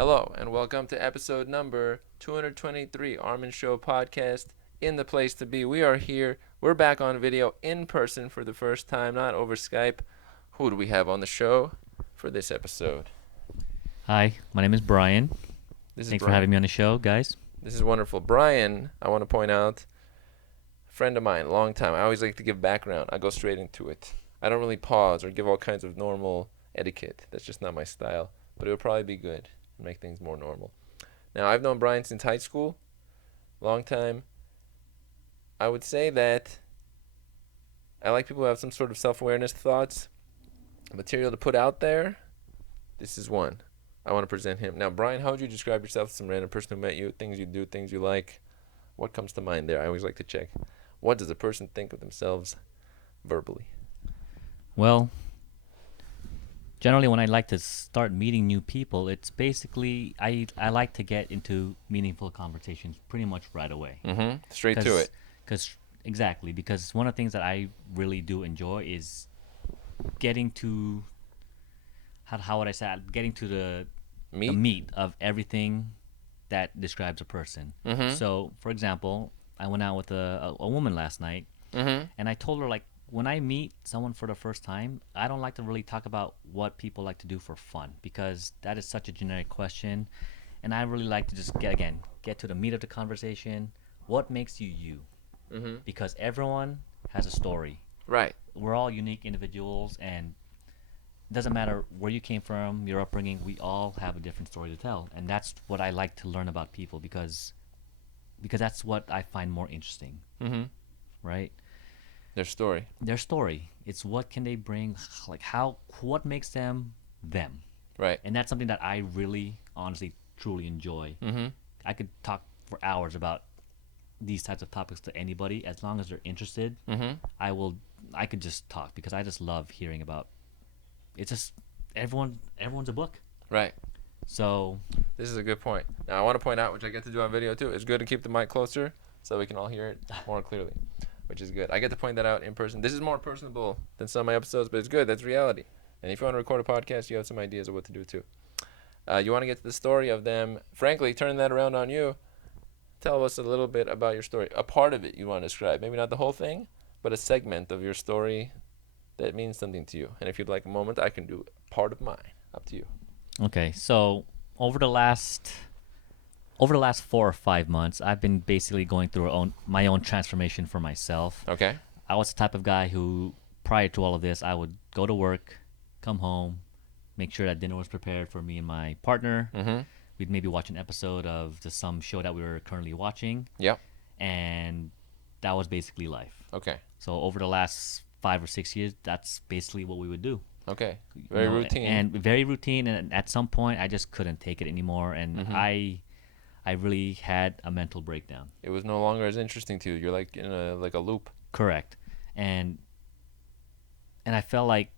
Hello, and welcome to episode number 223, Armen Show podcast, in the place to be. We are here. We're back on video in person for the first time, not over Skype. Who do we have on the show for this episode? Hi, my name is Brian. This is Thanks for Brian. having me on the show, guys. This is wonderful. Brian, I want to point out, friend of mine, long time. I always like to give background. I go straight into it. I don't really pause or give all kinds of normal etiquette. That's just not my style. But it would probably be good and make things more normal. Now, I've known Brian since high school. Long time. I would say that I like people who have some sort of self-awareness thoughts. Material to put out there. This is one. I want to present him. Now, Brian, how would you describe yourself to some random person who met you? Things you do, things you like. What comes to mind there? I always like to check. What does a person think of themselves verbally? Well, generally when I like to start meeting new people, it's basically I like to get into meaningful conversations pretty much right away. Mm-hmm. Straight to it. Because one of the things that I really do enjoy is getting to how would I say it? Getting to the meat of everything that describes a person. Mm-hmm. So, for example, I went out with a woman last night, Mm-hmm. and I told her, like, when I meet someone for the first time, I don't like to really talk about what people like to do for fun, because that is such a generic question, and I really like to just get to the meat of the conversation. What makes you you? Mm-hmm. Because everyone has a story. Right. We're all unique individuals, and it doesn't matter where you came from, your upbringing, we all have a different story to tell. And that's what I like to learn about people, because that's what I find more interesting, Mm-hmm. right? Their story. Their story. It's what can they bring, like what makes them them. Right. And that's something that I really honestly truly enjoy. Mm-hmm. I could talk for hours about these types of topics to anybody as long as they're interested. Mm-hmm. I could just talk, because I just love hearing about. It's just everyone's a book. Right. So This is a good point. Now, I want to point out, which I get to do on video too, it's good to keep the mic closer so we can all hear it more clearly, which is good. I get to point that out in person. This is more personable than some of my episodes, but it's good. That's reality. And if you want to record a podcast, you have some ideas of what to do too. You want to get to the story of them, frankly, turning that around on you. Tell us a little bit about your story. A part of it you want to describe. Maybe not the whole thing, but a segment of your story that means something to you. And if you'd like a moment, I can do part of mine. Up to you. okay, so over the last 4 or 5 months, I've been basically going through my own transformation for myself. Okay? I was the type of guy who, prior to all of this, I would go to work, come home, make sure that dinner was prepared for me and my partner. Mm-hmm. We'd maybe watch an episode of some show that we were currently watching, Yep. and that was basically life. Okay. So over the last 5 or 6 years, that's basically what we would do. Okay. Very routine. And very routine. And at some point, I just couldn't take it anymore, and Mhm. I really had a mental breakdown. It was no longer as interesting to you. You're like in a loop. Correct. And I felt like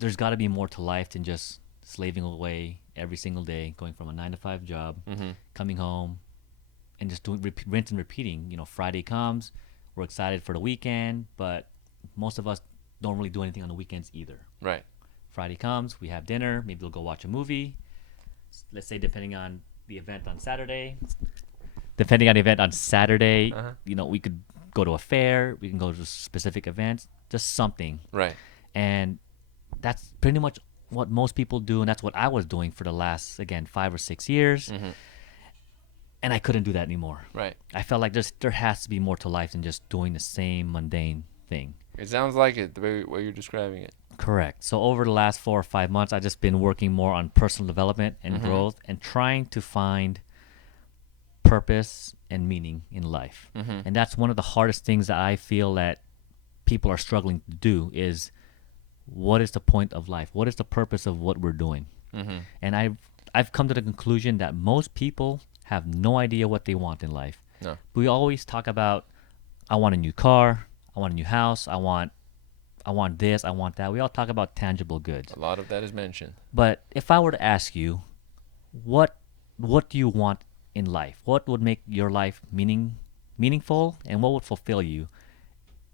there's got to be more to life than just slaving away every single day, going from a 9 to 5 job, Mm-hmm. coming home, and just doing rinse and repeating. Friday comes, we're excited for the weekend, but most of us don't really do anything on the weekends either. Right. Friday comes, we have dinner, maybe we'll go watch a movie. Let's say depending on the event on Saturday. Uh-huh. We could go to a fair, we can go to specific events, just something. Right. And that's pretty much what most people do, and that's what I was doing for the last, again, 5 or 6 years. Mm-hmm. And I couldn't do that anymore. Right. I felt like there has to be more to life than just doing the same mundane thing. It sounds like it, the way you're describing it. Correct. So over the last 4 or 5 months, I've just been working more on personal development and Mhm. growth, and trying to find purpose and meaning in life. Mm-hmm. And that's one of the hardest things that I feel that people are struggling to do is, what is the point of life? What is the purpose of what we're doing? Mm-hmm. And I've come to the conclusion that most people have no idea what they want in life. No. We always talk about, I want a new car, I want a new house, I want this, I want that. We all talk about tangible goods. A lot of that is mentioned. But if I were to ask you, what do you want in life? What would make your life meaningful, and what would fulfill you?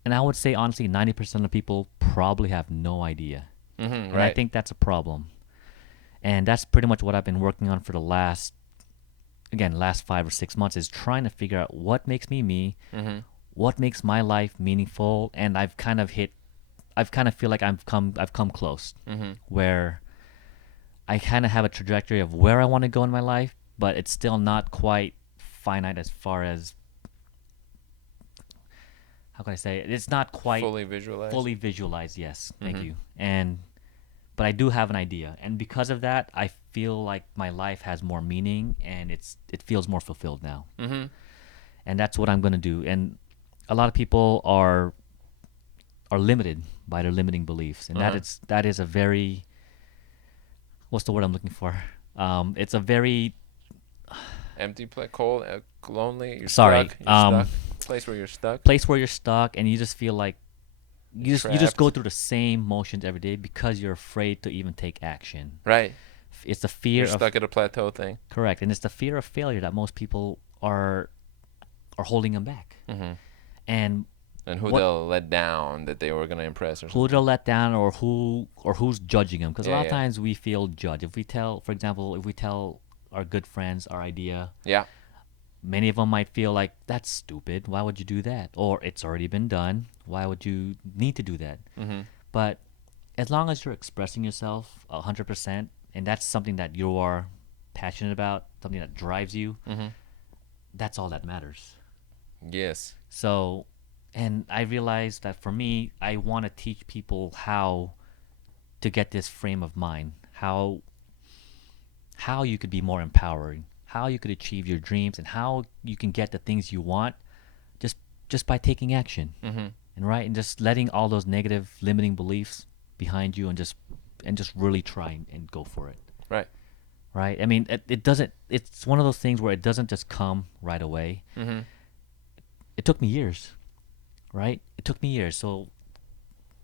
And I would say, honestly, 90% of people probably have no idea. Mm-hmm. And Right. I think that's a problem. And that's pretty much what I've been working on for the last 5 or 6 months, is trying to figure out what makes me me, Mm-hmm. what makes my life meaningful. And I've kind of feel like I've come close, Mm-hmm. where I kind of have a trajectory of where I want to go in my life, but it's still not quite finite as far as, how can I say it? It's not quite Fully visualized. fully visualized. Yes, thank Mhm. you. But I do have an idea, and because of that, I feel like my life has more meaning, and it feels more fulfilled now. Mm-hmm. And that's what I'm gonna do. And a lot of people are limited by their limiting beliefs, and Uh-huh. that is a very, what's the word I'm looking for? It's a very, Empty place, cold, lonely. You're sorry, stuck. You're stuck. Place where you're stuck. place where you're stuck, and you just feel like you just go Trapped. through the same motions every day because you're afraid to even take action. Right. It's the You're fear of, stuck at a plateau thing. correct, and it's the fear of failure that most people are holding them back. Mm-hmm. And And who what they'll let down that they were gonna impress or who something. they'll let down, or who's judging them, because a Yeah. lot of Yeah. times we feel judged if we tell, for example, if we tell our good friends our idea. Yeah. Many of them might feel like, that's stupid, why would you do that, or it's already been done, why would you need to do that? Mm-hmm. But as long as you're expressing yourself 100%, and that's something that you are passionate about, something that drives you, Mm-hmm. that's all that matters. Yes. So, and I realized that for me, I want to teach people how to get this frame of mind, how you could be more empowering, how you could achieve your dreams, and how you can get the things you want just just by taking action. Mm-hmm. And right, and just letting all those negative limiting beliefs behind you, and just really try and go for it. Right. Right? I mean, it doesn't, it's one of those things where it doesn't just come right away. Mm-hmm. It took me years, right? It took me years. So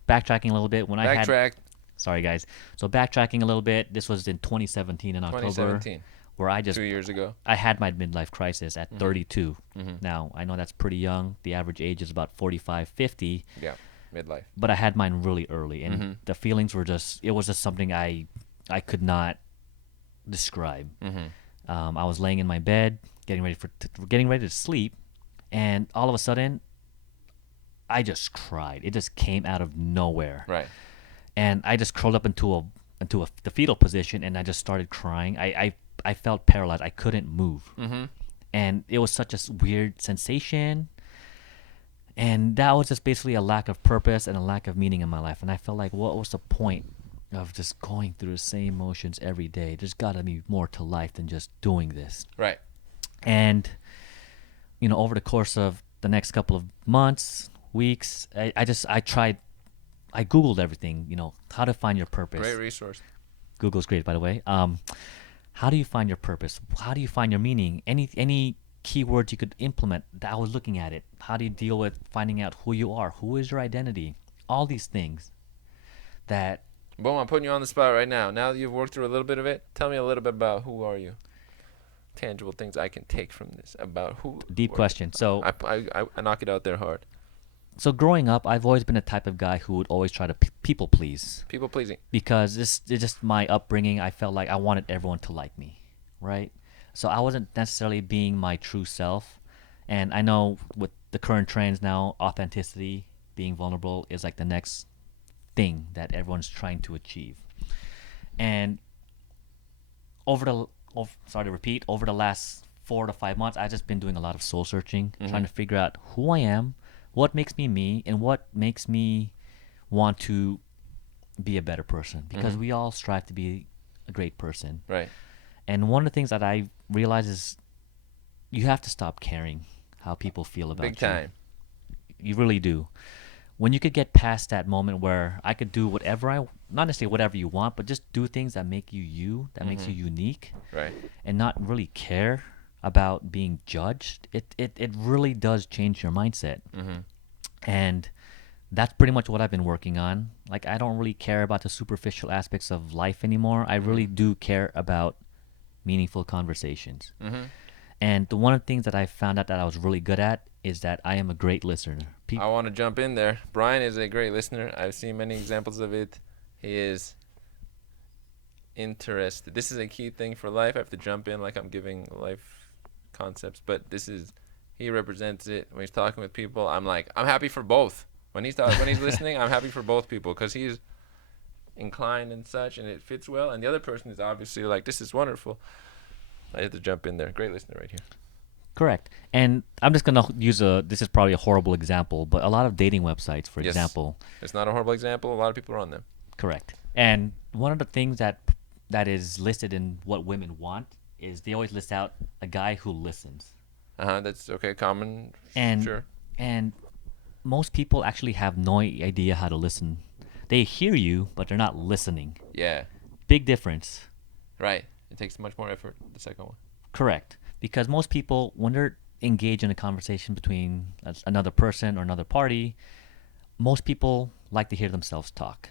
backtracking a little bit, when I had, Backtrack. sorry guys. So backtracking a little bit, this was in 2017 in October, 2017. where I 2 years ago. I had my midlife crisis at Mhm. 32. Mm-hmm. Now, I know that's pretty young. The average age is about 45, 50, Yeah. Midlife. but I had mine really early, and Mhm. the feelings were just, it was just something I could not describe. Mm-hmm. I was laying in my bed, getting ready to sleep, and all of a sudden, I just cried. It just came out of nowhere, Right. and I just curled up into the fetal position, and I just started crying. I felt paralyzed. I couldn't move, Mm-hmm. and it was such a weird sensation. And that was just basically a lack of purpose and a lack of meaning in my life. And I felt like, what was the point of just going through the same motions every day? There's got to be more to life than just doing this. Right. And, over the course of the next couple of months, weeks, I tried, I Googled everything, how to find your purpose. Great resource. Google's great, by the way. How do you find your purpose? How do you find your meaning? Any keywords you could implement. I was looking at it. How do you deal with finding out who you are? Who is your identity? All these things that, Boom, I'm putting you on the spot right now. Now that you've worked through a little bit of it, tell me a little bit about who are you? Tangible things I can take from this about who. deep question. So I knock it out there hard. growing up, I've always been the type of guy who would always try to people please, People pleasing. because it's just my upbringing. I felt like I wanted everyone to like me, right? So I wasn't necessarily being my true self. And I know with the current trends now, authenticity, being vulnerable is like the next thing that everyone's trying to achieve. And sorry to repeat, over the last 4 to 5 months, I've just been doing a lot of soul searching, trying to figure out who I am, what makes me me, and what makes me want to be a better person. Because we all strive to be a great person. Right. And one of the things that I realize is you have to stop caring how people feel about Big you. time. You really do. When you could get past that moment where I could do whatever not necessarily whatever you want, but just do things that make you, that makes you unique, Right. and not really care about being judged, it really does change your mindset. Mm-hmm. And that's pretty much what I've been working on. Like, I don't really care about the superficial aspects of life anymore. I really do care about meaningful conversations. Mm-hmm. And one of the things that I found out that I was really good at is that I am a great listener. I want to jump in there. Brian is a great listener. I've seen many examples of it. He is interested. This is a key thing for life. I have to jump in like I'm giving life concepts, but he represents it when he's talking with people. I'm like, I'm happy for both. When he's listening, I'm happy for both people because he's inclined and such, and it fits well. And the other person is obviously like, this is wonderful. I had to jump in there. Great listener right here. Correct. And I'm just gonna use this is probably a horrible example, but a lot of dating websites, for Yes. example. It's not a horrible example. A lot of people are on them. Correct. And one of the things that is listed in what women want is they always list out a guy who listens. That's okay. Common. And Sure. and most people actually have no idea how to listen. They hear you, but they're not listening. Yeah. Big difference. Right. It takes much more effort. The second one. Correct. Because most people, when they're engaged in a conversation between another person or another party, most people like to hear themselves talk.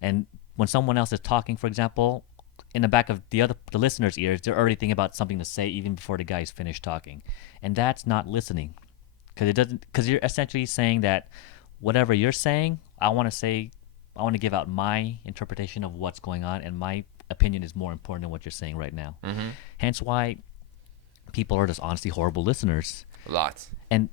And when someone else is talking, for example, in the back of the listener's ears, they're already thinking about something to say even before the guy's finished talking, and that's not listening, because you're essentially saying that whatever you're saying, I want to give out my interpretation of what's going on, and my opinion is more important than what you're saying right now. Mm-hmm. Hence why people are just honestly horrible listeners. Lots. And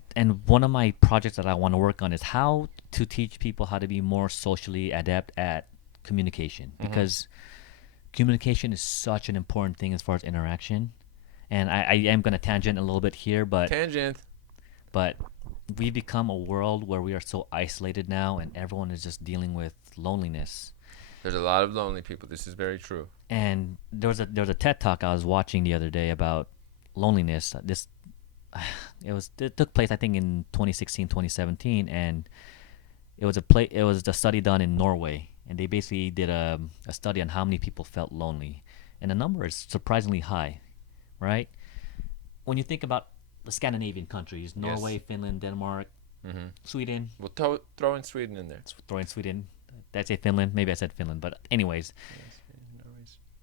one of my projects that I want to work on is how to teach people how to be more socially adept at communication, because communication is such an important thing as far as interaction. And I am going to tangent a little bit here, but we've become a world where we are so isolated now, and everyone is just dealing with loneliness. There's a lot of lonely people. This is very true. And there was a TED Talk I was watching the other day about loneliness. It took place, I think, in 2016, 2017, and it was a study done in Norway, and they basically did a study on how many people felt lonely, and the number is surprisingly high, right? When you think about the Scandinavian countries, Norway, Yes. Finland, Denmark, Sweden. We'll throw in Sweden in there. Let's throw in Sweden. Did I say Finland? Maybe I said Finland, but anyways,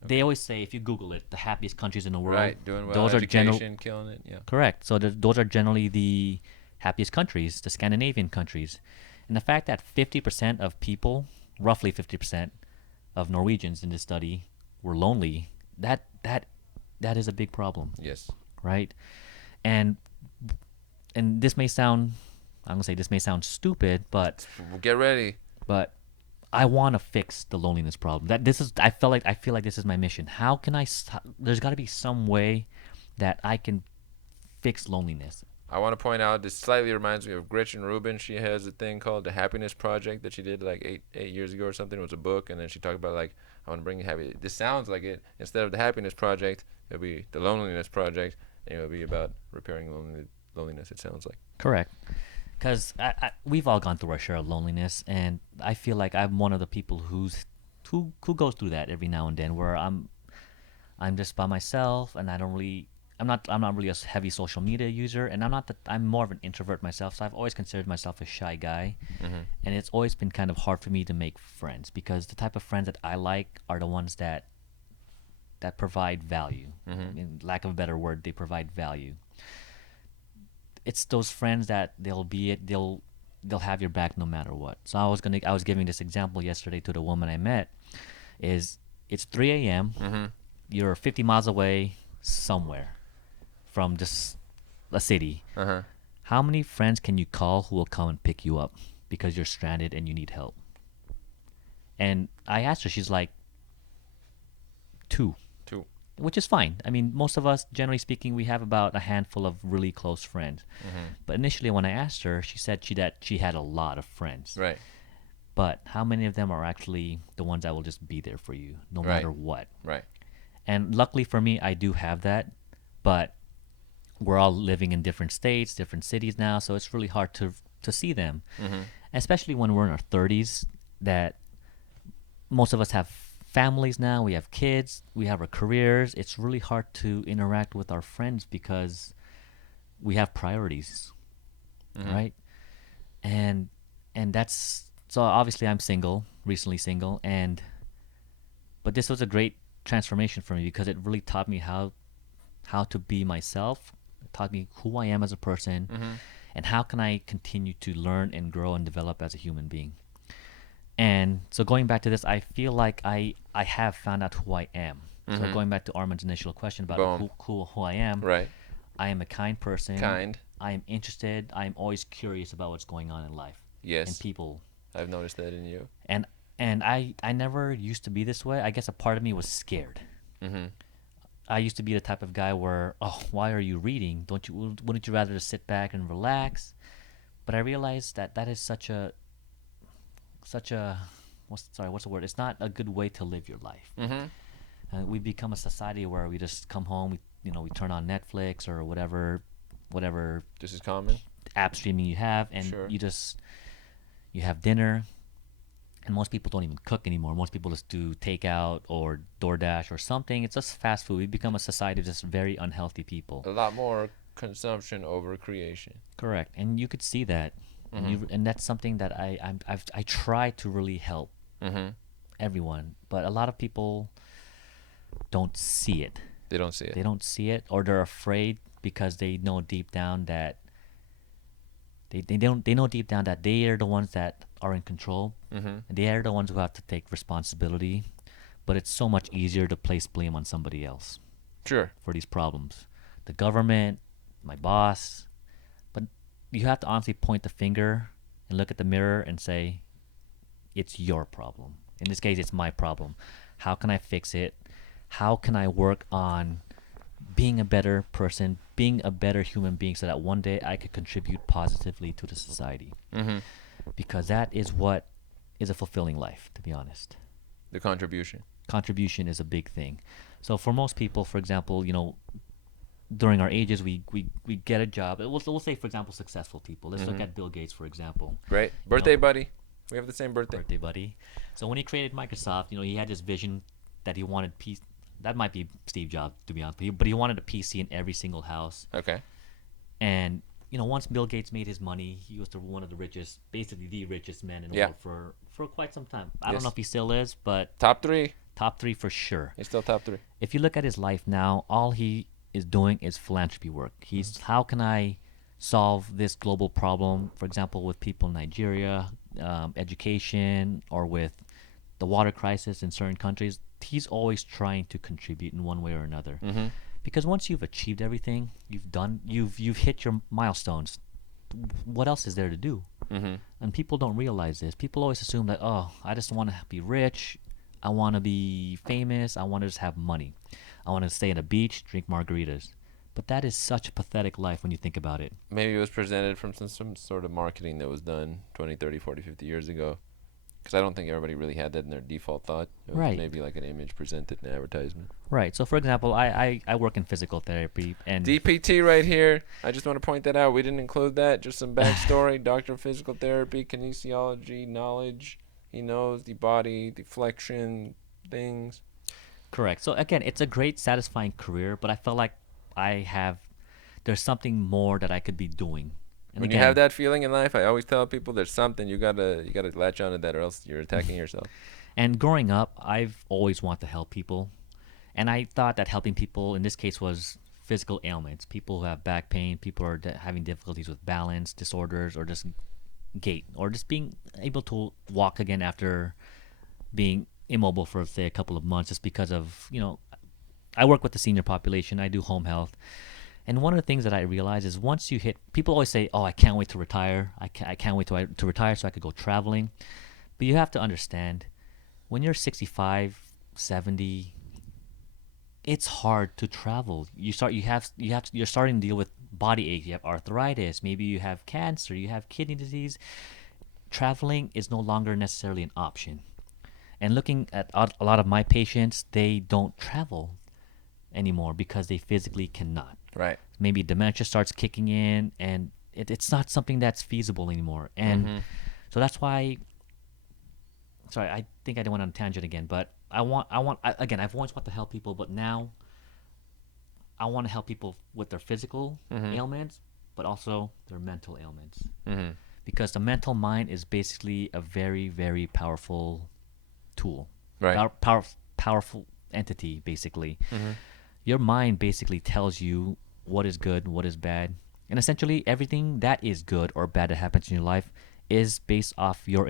Okay. they always say, if you Google it, the happiest countries in the world. Right, doing well. Those are Education, killing it. Yeah. Correct. So those are generally the happiest countries, the Scandinavian countries. And the fact that 50% of people, roughly 50% of Norwegians in this study were lonely, that is a big problem, Yes. right? And this may sound, I'm going to say this may sound stupid, but Get ready. I want to fix the loneliness problem. I feel like this is my mission. How can there's got to be some way that I can fix loneliness. I want to point out this slightly reminds me of Gretchen Rubin. She has a thing called the Happiness Project that she did like eight years ago or something. It was a book, and then she talked about like, I want to bring happy. This sounds like it. Instead of the Happiness Project, it'll be the Loneliness Project, and it'll be about repairing loneliness. It sounds like. Correct. Because we've all gone through our share of loneliness, and I feel like I'm one of the people who goes through that every now and then, where I'm just by myself, and I'm not really a heavy social media user, and I'm more of an introvert myself, so I've always considered myself a shy guy, and it's always been kind of hard for me to make friends, because the type of friends that I like are the ones that provide value. In lack of a better word, they provide value. It's those friends that they'll have your back no matter what. So I was giving this example yesterday to the woman I met. It's 3 a.m. You're 50 miles away somewhere from just a city. How many friends can you call who will come and pick you up because you're stranded and you need help? And I asked her, she's like, 2. Which is fine. I mean, most of us, generally speaking, we have about a handful of really close friends. But initially, when I asked her, she said she had a lot of friends. Right. But how many of them are actually the ones that will just be there for you, no matter what? Right. And luckily for me, I do have that. But we're all living in different states, different cities now, so it's really hard to see them. Especially when we're in our 30s, that most of us have families now, we have kids, we have our careers. It's really hard to interact with our friends because we have priorities, right? And that's, so obviously I'm single, recently single, but this was a great transformation for me because it really taught me how to be myself. It taught me who I am as a person, and how can I continue to learn and grow and develop as a human being. And so going back to this, I feel like I have found out who I am. So Mhm. going back to Armen's initial question about Boom. who I am, Right. I am a kind person. Kind. I am interested. I am always curious about what's going on in life and Yes. people. I've noticed that in you. And I never used to be this way. I guess a part of me was scared. Mhm. I used to be the type of guy where, oh, why are you reading? Wouldn't you rather just sit back and relax? But I realized that that is such a what's the word? It's not a good way to live your life. Mhm. We become a society where we just come home, we turn on Netflix or whatever This is common. app streaming you have, and Sure. you have dinner. And most people don't even cook anymore. Most people just do takeout or DoorDash or something. It's just fast food. We become a society of just very unhealthy people. A lot more consumption over creation. Correct, and you could see that, Mhm. and that's something that I try to really help Mhm. everyone, but a lot of people don't see it. They don't see They it. don't see it, or they're afraid because they know deep down that they know deep down that they are the ones that are in control, Mhm. and they are the ones who have to take responsibility. But it's so much easier to place blame on somebody else Sure. for these problems, the government, my boss. But you have to honestly point the finger and look at the mirror and say, it's your problem. In this case, it's my problem. How can I fix it? How can I work on being a better person, being a better human being so that one day I could contribute positively to the society? Mhm. Because that is what is a fulfilling life, to be honest. The contribution. Contribution is a big thing. So for most people, for example, during our ages, we get a job. We'll say, for example, successful people. Let's look Mhm. at Bill Gates, for example. Right. You know, Birthday buddy. We have the same birthday. birthday buddy. So when he created Microsoft, he had this vision that he wanted PC. That might be Steve Jobs, to be honest, but he wanted a PC in every single house. Okay. And once Bill Gates made his money, he was one of the richest, basically the richest man in the Yeah. world for quite some time. I don't know Yes. if he still is, but Top 3. top three for sure. He's still top 3. If you look at his life now, all he is doing is philanthropy work. He's how can I solve this global problem, for example, with people in Nigeria, education, or with the water crisis in certain countries. He's always trying to contribute in one way or another. Mhm. Because once you've achieved everything, you've hit your milestones. What else is there to do? Mhm. And people don't realize this. People always assume that, oh, I just want to be rich. I want to be famous. I want to just have money. I want to stay at a beach, drink margaritas. But that is such a pathetic life when you think about it. Maybe it was presented from some sort of marketing that was done 20, 30, 40, 50 years ago. Because I don't think everybody really had that in their default thought. It was Right. maybe like an image presented in an advertisement. Right. So, for example, I work in physical therapy, and DPT right here. I just want to point that out. We didn't include that. Just some backstory. Doctor of Physical Therapy, kinesiology, knowledge. He knows the body, the flexion, things. correct. So again, it's a great, satisfying career, but I felt like there's something more that I could be doing. And When you have that feeling in life, I always tell people there's something you gotta latch onto that, or else you're attacking yourself. And growing up, I've always wanted to help people. And I thought that helping people, in this case, was physical ailments. People who have back pain, people who are having difficulties with balance disorders, or just gait, or just being able to walk again after being immobile for, say, a couple of months, just because of, I work with the senior population, I do home health. And one of the things that I realize is once you hit, people always say, oh, I can't wait to retire. I can't wait to retire so I could go traveling. But you have to understand, when you're 65, 70, it's hard to travel. You're starting to deal with body ache. You have arthritis. Maybe you have cancer. You have kidney disease. Traveling is no longer necessarily an option. And looking at a lot of my patients, they don't travel anymore because they physically cannot. Right. Maybe dementia starts kicking in, and it's not something that's feasible anymore. And so that's why. Sorry, I think I went on a tangent again, but again, I've always wanted to help people, but now I want to help people with their physical ailments, but also their mental ailments. Mhm. Because the mental mind is basically a very, very powerful tool. Right. Powerful entity, basically. Your mind basically tells you what is good, what is bad. And essentially, everything that is good or bad that happens in your life is based off your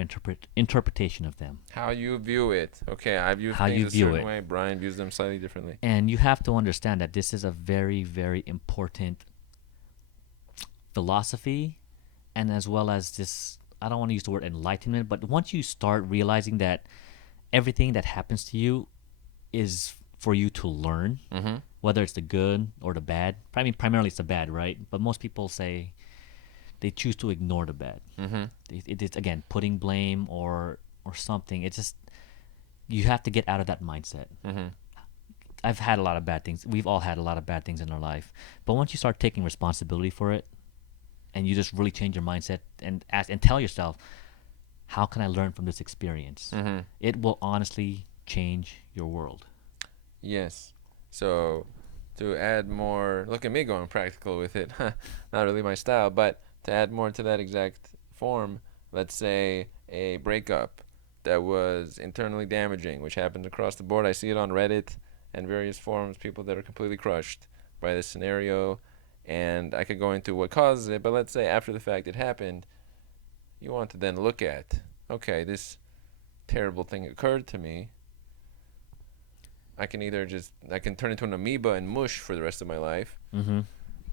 interpretation of them, How you view it. Okay, I view how things you a view certain it. way. Brian views them slightly differently. And you have to understand that this is a very, very important philosophy, and as well as this, I don't want to use the word enlightenment, but once you start realizing that everything that happens to you is for you to learn, Mm-hmm. whether it's the good or the bad. I mean, primarily it's the bad, right? But most people say they choose to ignore the bad. Mm-hmm. It is, again, putting blame or something. It's just, you have to get out of that mindset. Mm-hmm. I've had a lot of bad things. We've all had a lot of bad things in our life. But once you start taking responsibility for it, and you just really change your mindset and ask and tell yourself, how can I learn from this experience? Mm-hmm. It will honestly change your world. Yes. So, to add more, look at me going practical with it. Not really my style, but to add more to that exact form, let's say a breakup that was internally damaging, which happens across the board. I see it on Reddit and various forums, people that are completely crushed by this scenario. And I could go into what causes it, but let's say after the fact it happened, you want to then look at, okay, this terrible thing occurred to me. I can turn into an amoeba and mush for the rest of my life, Mm-hmm.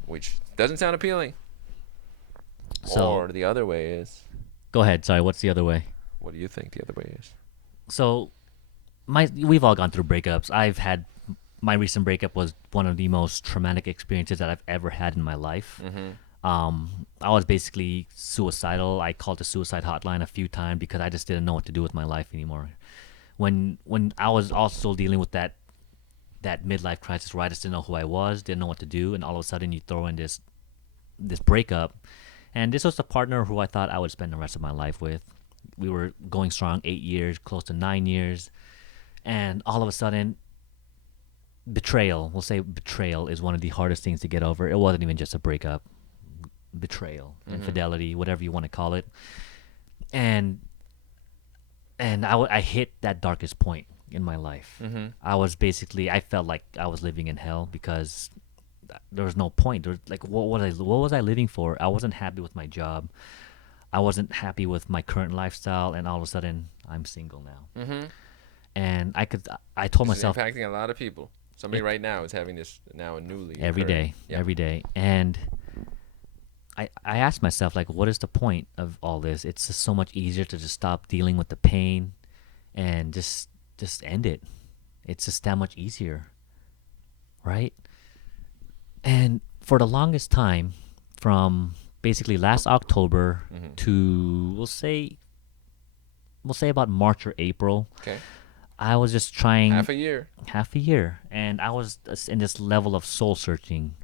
which doesn't sound appealing. So Or the other way is, go ahead. Sorry, what's the other way? what do you think the other way is? So we've all gone through breakups. I've had my recent breakup was one of the most traumatic experiences that I've ever had in my life. Mm-hmm. I was basically suicidal. I called the suicide hotline a few times because I just didn't know what to do with my life anymore. When I was also dealing with that midlife crisis where I just didn't know who I was, didn't know what to do, and all of a sudden you throw in this breakup, and this was the partner who I thought I would spend the rest of my life with. We were going strong 8 years, close to 9 years, and all of a sudden, betrayal. We'll say betrayal is one of the hardest things to get over. It wasn't even just a breakup. Betrayal, infidelity, whatever you want to call it, and I hit that darkest point in my life. Mm-hmm. I felt like I was living in hell because there was no point. There was, like, what was I living for? I wasn't happy with my job. I wasn't happy with my current lifestyle, and all of a sudden I'm single now. Mm-hmm. And I told This is myself impacting a lot of people. Somebody right now is having this now newly every occurring. day, Yeah. every day, and I asked myself, like, what is the point of all this? It's just so much easier to just stop dealing with the pain and just end it. It's just that much easier, right? And for the longest time, from basically last October Mm-hmm. to we'll say about March or April, Okay. I was just trying Half a year. and I was just in this level of soul searching,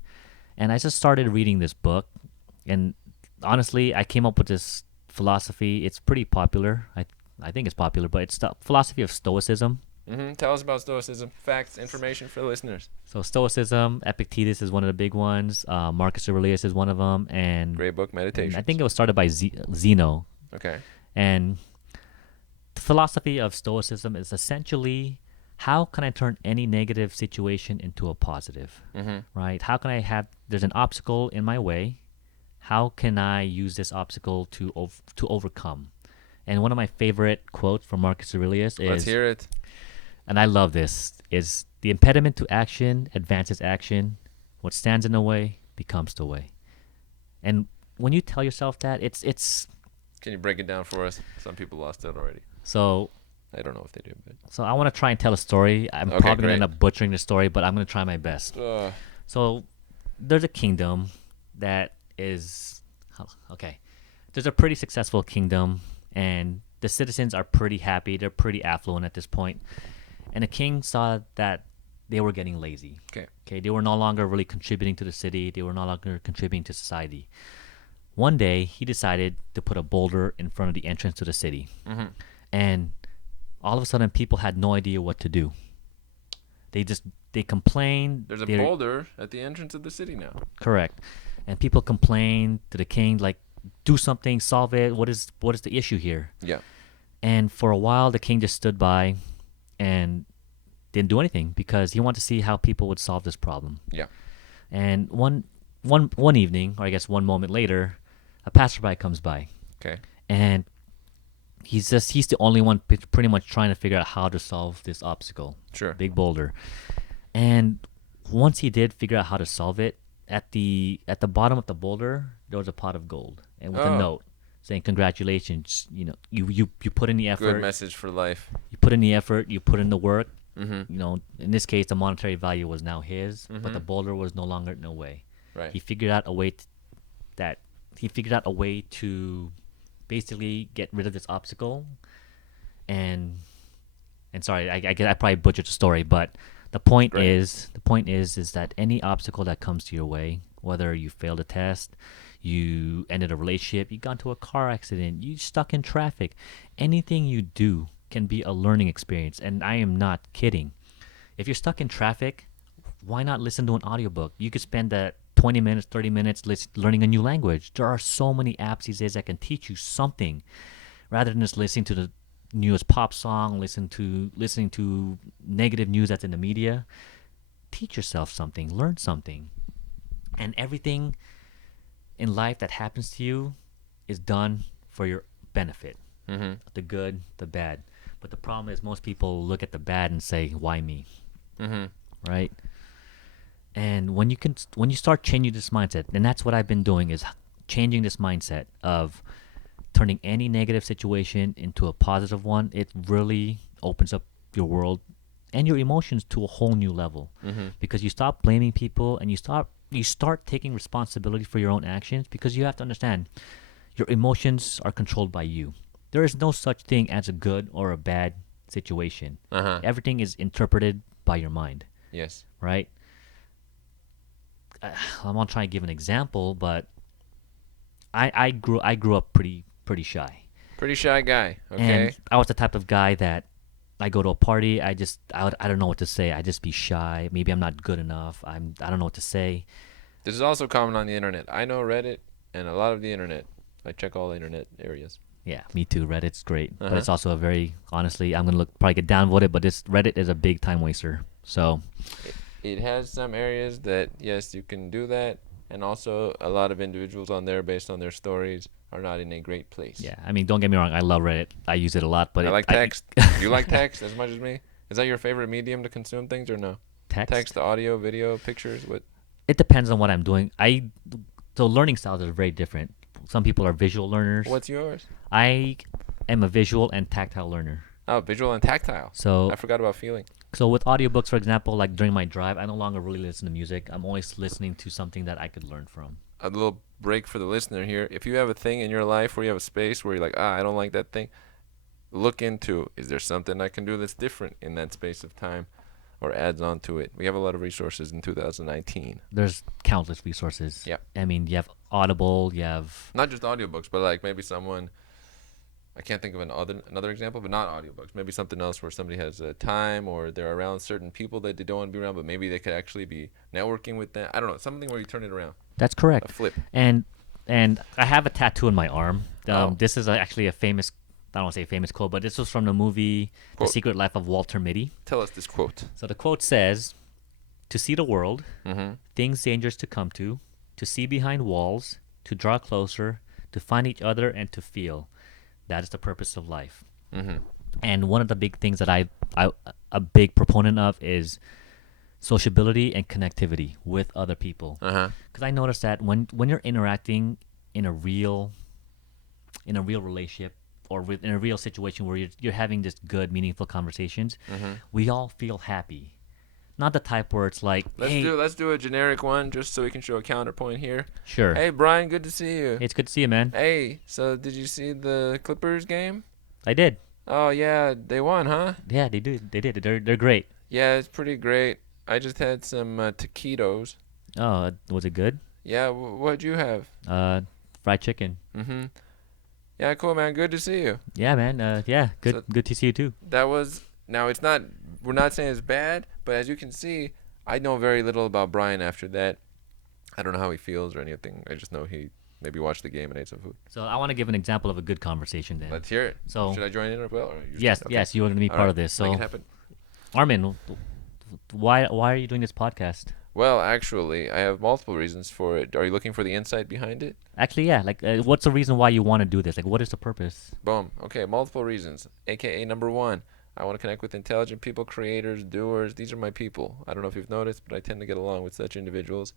and I just started reading this book, and honestly, I came up with this philosophy. It's pretty popular. I think it's popular, but it's the philosophy of Stoicism. Mm-hmm. Tell us about Stoicism. Facts, information for the listeners. So Stoicism, Epictetus is one of the big ones. Marcus Aurelius is one of them, and Great book, Meditation. I think it was started by Zeno. Okay. And the philosophy of Stoicism is essentially, how can I turn any negative situation into a positive, Mm-hmm. right? How can I have, there's an obstacle in my way. How can I use this obstacle to overcome? And one of my favorite quotes from Marcus Aurelius is, Let's hear it. and I love this, is the impediment to action advances action. What stands in the way becomes the way. And when you tell yourself that, it's Can you break it down for us? Some people lost it already. so I don't know if they do, but so I want to try and tell a story. I'm Okay, probably going to great. end up butchering the story, but I'm going to try my best. So there's a kingdom that is okay. There's a pretty successful kingdom, and the citizens are pretty happy. They're pretty affluent at this point. And the king saw that they were getting lazy. Okay. They were no longer really contributing to the city. They were no longer contributing to society. One day, he decided to put a boulder in front of the entrance to the city. Mm-hmm. And all of a sudden, people had no idea what to do. They complained. There's a They're- boulder at the entrance of the city now. Correct. And people complained to the king, like, do something, solve it. What is the issue here? Yeah. And for a while, the king just stood by and didn't do anything because he wanted to see how people would solve this problem. Yeah. And one evening, or I guess one moment later, a passerby comes by, Okay. and he's the only one pretty much trying to figure out how to solve this obstacle, Sure. big boulder. And once he did figure out how to solve it, at the bottom of the boulder there was a pot of gold and with a Oh. note saying congratulations. You put in the Good effort. message for life. You put in the effort. You put in the work. Mm-hmm. In this case, the monetary value was now his, but the Mhm. boulder was no longer in a way. Right. He figured out a way to basically get rid of this obstacle, and sorry, I probably butchered the story, but the point Right. is that any obstacle that comes to your way, whether you failed a test, you ended a relationship, you got into a car accident, you stuck in traffic, anything you do can be a learning experience, and I am not kidding. If you're stuck in traffic, why not listen to an audiobook? You could spend that 20 minutes, 30 minutes learning a new language. There are so many apps these days that can teach you something rather than just listening to the newest pop song, listening to negative news that's in the media. Teach yourself something, learn something. And everything in life that happens to you is done for your benefit. Mm-hmm. The good, the bad. But the problem is most people look at the bad and say, "Why me?" Mm-hmm. Right? And when you start changing this mindset, and that's what I've been doing, is changing this mindset of turning any negative situation into a positive one. It really opens up your world and your emotions to a whole new level, Mm-hmm. because you stop blaming people and you start taking responsibility for your own actions, because you have to understand your emotions are controlled by you. There is no such thing as a good or a bad situation. Uh-huh. Everything is interpreted by your mind, Yes. right? I'm not trying to give an example, but I grew up pretty shy, Pretty shy guy. Okay. and I was the type of guy that I go to a party, I don't know what to say. I just be shy. Maybe I'm not good enough. I don't know what to say. This is also common on the internet. I know Reddit and a lot of the internet. I check all the internet areas. Yeah, me too. Reddit's great, but Uh-huh. it's also a very honestly, I'm gonna probably get downvoted, but this Reddit is a big time waster. So It has some areas that, yes, you can do that, and also a lot of individuals on there, based on their stories, are not in a great place. yeah, I mean, don't get me wrong. I love Reddit. I use it a lot, but I it, like text. You like text as much as me? Is that your favorite medium to consume things, or no? text. Audio, video, pictures. What? It depends on what I'm doing. So learning styles are very different. Some people are visual learners. What's yours? I am a visual and tactile learner. Oh, visual and tactile. So I forgot about feeling. So with audiobooks, for example, like during my drive, I no longer really listen to music. I'm always listening to something that I could learn from. A little break for the listener here. If you have a thing in your life where you have a space where you're like, I don't like that thing, look into, is there something I can do that's different in that space of time, or adds on to it? We have a lot of resources in 2019. There's countless resources. Yep. I mean, you have Audible, you have... Not just audiobooks, but like maybe someone, I can't think of another example, but not audiobooks. Maybe something else where somebody has time, or they're around certain people that they don't want to be around, but maybe they could actually be networking with them. I don't know, something where you turn it around. That's correct. A flip. And I have a tattoo on my arm. Oh. This is actually a famous, I don't want to say famous quote, but this was from the movie Quote. The Secret Life of Walter Mitty. Tell us this quote. So the quote says, "To see the world, Mm-hmm. things dangerous to come to see behind walls, to draw closer, to find each other and to feel. That is the purpose of life." Mm-hmm. And one of the big things that I a big proponent of is sociability and connectivity with other people. Uh-huh. Because I noticed that when you're interacting in a real relationship, or in a real situation where you're having just good, meaningful conversations, Mm-hmm. we all feel happy. Not the type where it's like, hey, Let's do a generic one just so we can show a counterpoint here. sure, Hey Brian, good to see you. it's good to see you, man. Hey, so did you see the Clippers game? I did. Oh yeah, they won, huh? Yeah, they did. They're great. Yeah, it's pretty great. I just had some taquitos. Oh, was it good? Yeah, what'd you have? Fried chicken. Mm-hmm. Yeah, cool, man. Good to see you. Yeah, man. Yeah, good. So- Good to see you too. That was, now it's not, we're not saying it's bad, but as you can see, I know very little about Brian after that. I don't know how he feels or anything. I just know he maybe watched the game and ate some food. So I want to give an example of a good conversation then. Let's hear it. So Should I join in as well? Or you yes, okay. you want to be All part right, of this. Make So it happen. Armen, why are you doing this podcast? Well, actually, I have multiple reasons for it. Are you looking for the insight behind it? Actually, yeah. Like, what's the reason why you want to do this? Like, what is the purpose? Boom. Okay, multiple reasons. AKA number one, I want to connect with intelligent people, creators, doers. These are my people. I don't know if you've noticed, but I tend to get along with such individuals.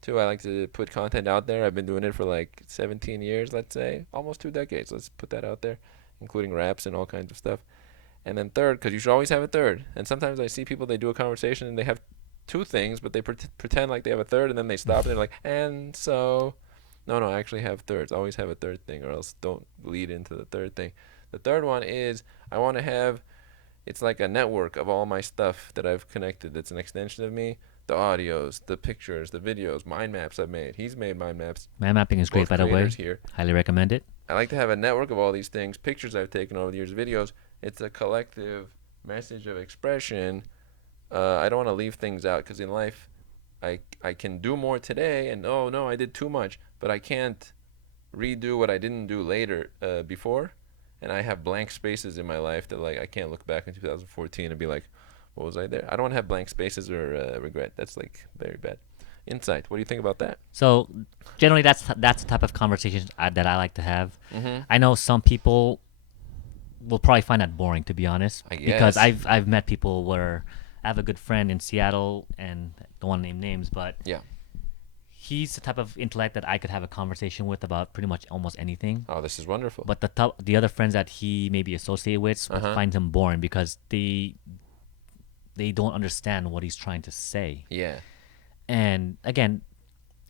Two, I like to put content out there. I've been doing it for like 17 years, let's say, almost 2 decades. Let's put that out there, including raps and all kinds of stuff. And then third, because you should always have a third. And sometimes I see people, they do a conversation and they have two things, but they pretend like they have a third, and then they stop and they're like, and so. No, I actually have thirds. Always have a third thing, or else don't lead into the third thing. The third one is I want to have, it's like a network of all my stuff that I've connected. That's an extension of me. The audios, the pictures, the videos, mind maps I've made. He's made mind maps. Mind mapping is great, Both by the way. creators here. Highly recommend it. I like to have a network of all these things, pictures I've taken over the years, videos. It's a collective message of expression. I don't want to leave things out because in life, I can do more today, and oh no, I did too much, but I can't redo what I didn't do later before, and I have blank spaces in my life that like I can't look back in 2014 and be like, what was I there? I don't want to have blank spaces or regret. That's like very bad. Insight. What do you think about that? So, generally, that's the type of conversations that I like to have. Mm-hmm. I know some people will probably find that boring, to be honest, I because guess. I've met people where I have a good friend in Seattle, and don't want to name names, but Yeah. he's the type of intellect that I could have a conversation with about pretty much almost anything. Oh, this is wonderful. But the other friends that he may be associated with Uh-huh. find him boring because they don't understand what he's trying to say. Yeah. And again,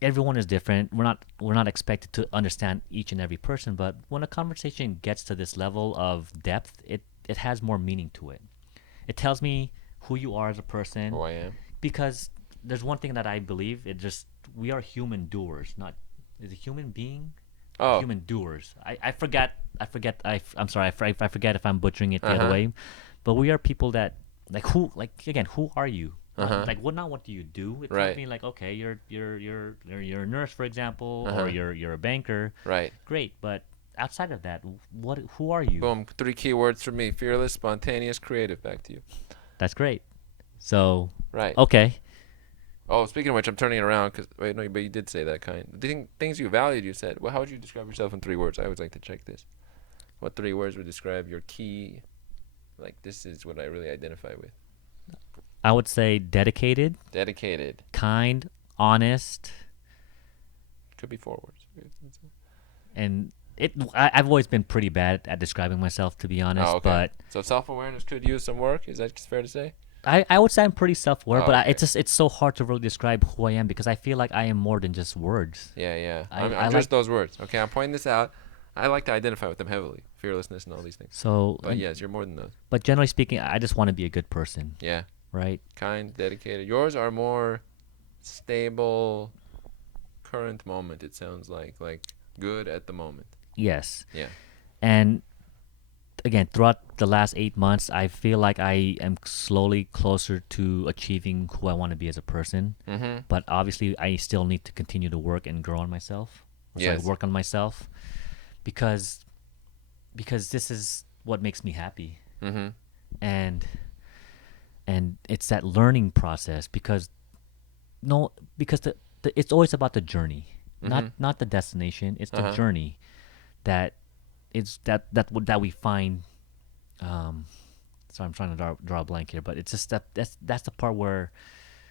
everyone is different. We're not expected to understand each and every person, but when a conversation gets to this level of depth, it has more meaning to it. It tells me who you are as a person, Who I am. because there's one thing that I believe, we are human doers, not is a human being. Oh. Human doers. I forget. I'm sorry. I forget if I'm butchering it the Uh-huh. other way, but we are people that who are you? Uh-huh. Like what do you do? It Right. tells me like, okay, you're a nurse, for example, Uh-huh. or you're a banker. Right. Great, but outside of that, who are you? Boom. 3 keywords for me: fearless, spontaneous, creative. Back to you. That's great. So Right. okay, Oh, speaking of which, I'm turning it around because wait, no, but you did say that kind. The things you valued, you said. Well, how would you describe yourself in 3 words? I always like to check this. What 3 words would describe your key? Like this is what I really identify with. I would say dedicated, Dedicated. kind, honest, Could be 4 words. and I've always been pretty bad at describing myself, to be honest. Oh, okay. But So self-awareness could use some work. Is that fair to say? I would say I'm pretty self-aware, Oh, but okay. it's so hard to really describe who I am because I feel like I am more than just words. Yeah. I I'm like- just those words. Okay, I'm pointing this out. I like to identify with them heavily. Fearlessness and all these things. So, But yes, you're more than those. but generally speaking, I just want to be a good person, Yeah. right? Kind, dedicated. Yours are more stable, current moment. It sounds like good at the moment. Yes. Yeah. And again, throughout the last 8 months, I feel like I am slowly closer to achieving who I want to be as a person. Mm-hmm. But obviously, I still need to continue to work and grow on myself. Yes. Work on myself, because this is what makes me happy, Mm-hmm. and it's that learning process. Because it's always about the journey, not the destination. It's the Uh-huh. journey that we find. So I'm trying to draw a blank here, but it's just that's the part where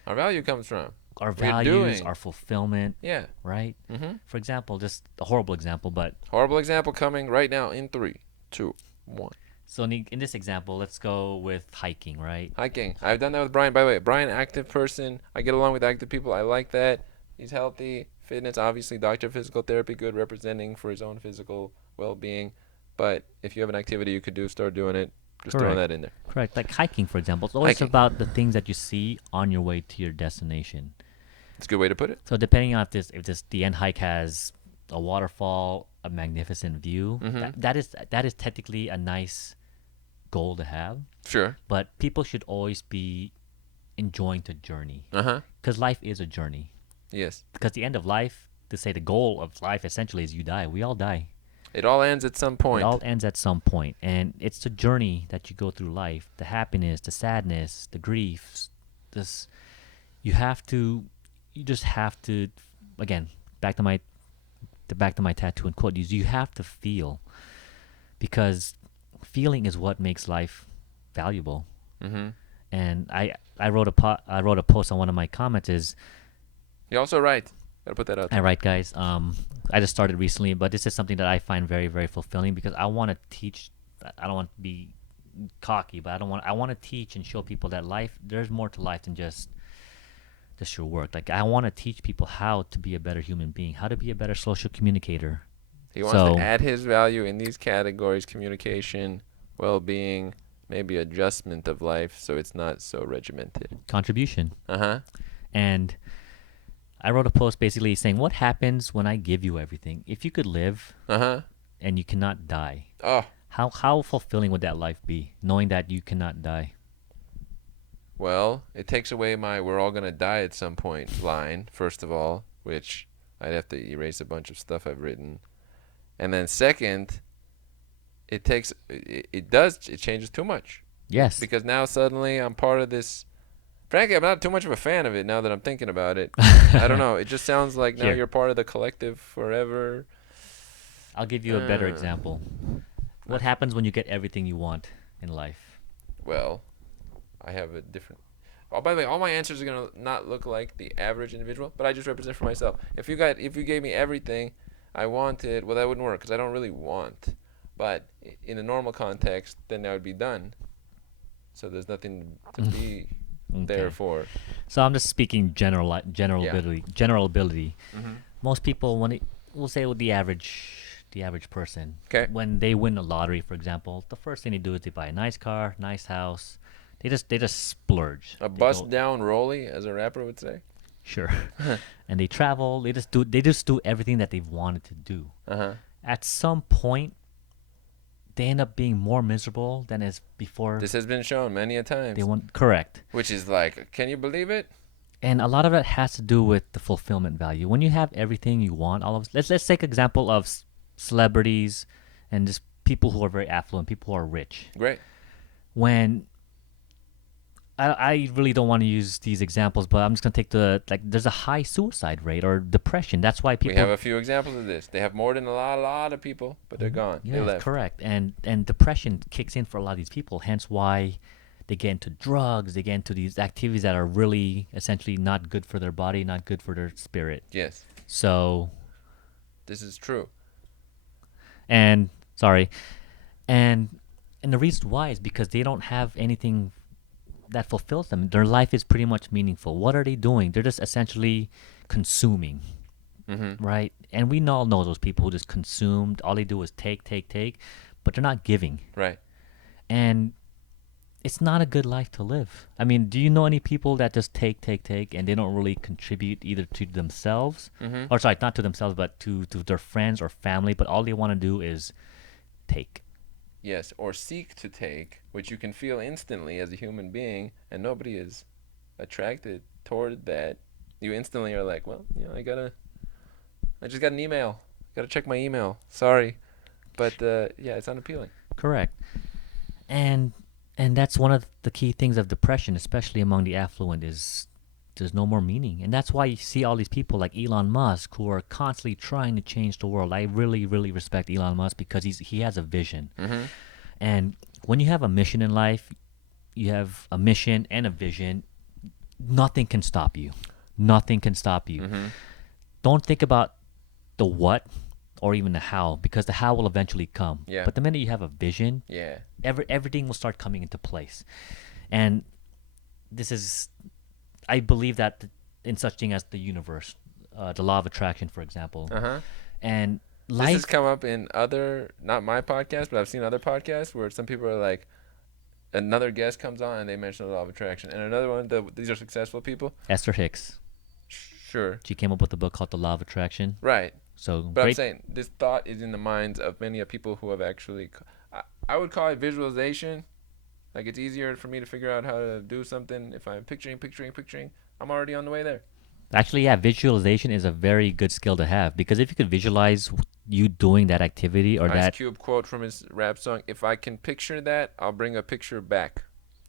Our value comes from. our What you're values, doing. our fulfillment, Yeah. right? Mm-hmm. For example, just a horrible example, but Horrible example coming right now in 3, 2, 1. so in this example, let's go with hiking, right? Hiking. I've done that with Brian. By the way, Brian, active person. I get along with active people. I like that. He's healthy. Fitness, obviously, doctor of physical therapy, good representing for his own physical well-being. But if you have an activity you could do, start doing it. Just throwing Correct. that in there. Correct. Like hiking, for example, it's always Hiking. about the things that you see on your way to your destination. It's a good way to put it. So depending on if the end hike has a waterfall, a magnificent view, Mhm. that is technically a nice goal to have. Sure. But people should always be enjoying the journey, Uh-huh. because life is a journey. Yes. Because the end of life, to say the goal of life essentially is you die. We all die. It all ends at some point. It all ends at some point, and it's the journey that you go through life, the happiness, the sadness, the griefs. You have to you just have to, again, back to my tattoo and quote, you have to feel, because feeling is what makes life valuable. Mm-hmm. And I wrote a post on one of my comments is, You also write. Gotta put that out I there. write, guys. I just started recently, but this is something that I find very, very fulfilling, because I want to teach. I don't want to be cocky, but I want to teach and show people that there's more to life than just your work. Like, I want to teach people how to be a better human being, how to be a better social communicator. He wants So, to add his value in these categories: communication, well-being, maybe adjustment of life, so it's not so regimented. contribution. Uh-huh. And I wrote a post basically saying, what happens when I give you everything? If you could live Uh-huh. and you cannot die, Oh, how fulfilling would that life be, knowing that you cannot die? well, it takes away my "we're all gonna die at some point" line, first of all, which I'd have to erase a bunch of stuff I've written. And then second, it changes too much. Yes. Because now suddenly I'm part of this. Frankly, I'm not too much of a fan of it now that I'm thinking about it. I don't know. It just sounds like now Here. you're part of the collective forever. I'll give you a better example. What happens when you get everything you want in life? Well, I have a different. Oh, by the way, all my answers are gonna not look like the average individual, but I just represent for myself. If you gave me everything I wanted, well, that wouldn't work because I don't really want. But in a normal context, then that would be done. So there's nothing to be there for. So I'm just speaking general Yeah. ability. General ability. Mm-hmm. Most people, we'll say with the average person, Okay. when they win the lottery, for example, the first thing they do is they buy a nice car, nice house. They just splurge. A They bust go- down rolly, as a rapper would say. Sure. And they travel. They just do everything that they've wanted to do. Uh-huh. At some point, they end up being more miserable than as before. This has been shown many a times. They want correct. Which is like, can you believe it? And a lot of it has to do with the fulfillment value. When you have everything you want, let's take example of celebrities and just people who are very affluent, people who are rich. Great. When I really don't want to use these examples, but I'm just gonna take there's a high suicide rate or depression. That's why people We have a few examples of this. They have more than a lot of people, but they're gone. They Yeah, left. correct. And depression kicks in for a lot of these people. Hence why they get into drugs. They get into these activities that are really essentially not good for their body, not good for their spirit. Yes. So, This is true. and sorry, and the reason why is because they don't have anything that fulfills them. Their life is pretty much meaningful. What are they doing? They're just essentially consuming. Mm-hmm. Right? And we all know those people who just consumed. All they do is take, but they're not giving. Right. And it's not a good life to live. I mean, do you know any people that just take, and they don't really contribute either to themselves, Mm-hmm. or sorry, not to themselves, but to their friends or family, but all they want to do is take. Yes, or seek to take, which you can feel instantly as a human being, and nobody is attracted toward that. You instantly are like, well, I just got an email. Gotta check my email. Sorry. But, yeah, it's unappealing. Correct. And that's one of the key things of depression, especially among the affluent, is there's no more meaning. And that's why you see all these people like Elon Musk who are constantly trying to change the world. I really, really respect Elon Musk because he has a vision. Mm-hmm. And when you have a mission in life, you have a mission and a vision, nothing can stop you. Nothing can stop you. Mm-hmm. Don't think about the what or even the how, because the how will eventually come. Yeah. But the minute you have a vision, Yeah. everything will start coming into place. And this is, I believe that in such thing as the universe, the law of attraction, for example. Uh-huh. And This life, has come up in other, not my podcast, but I've seen other podcasts where some people are like, another guest comes on and they mention the law of attraction. And another one, these are successful people. Esther Hicks, Sure. she came up with a book called The Law of Attraction. Right. So But I'm great. saying this thought is in the minds of many of people who have actually, I would call it visualization. Like, it's easier for me to figure out how to do something if I'm picturing. I'm already on the way there. Actually, yeah, visualization is a very good skill to have, because if you could visualize you doing that activity or Ice that, Cube quote from his rap song: "If I can picture that, I'll bring a picture back."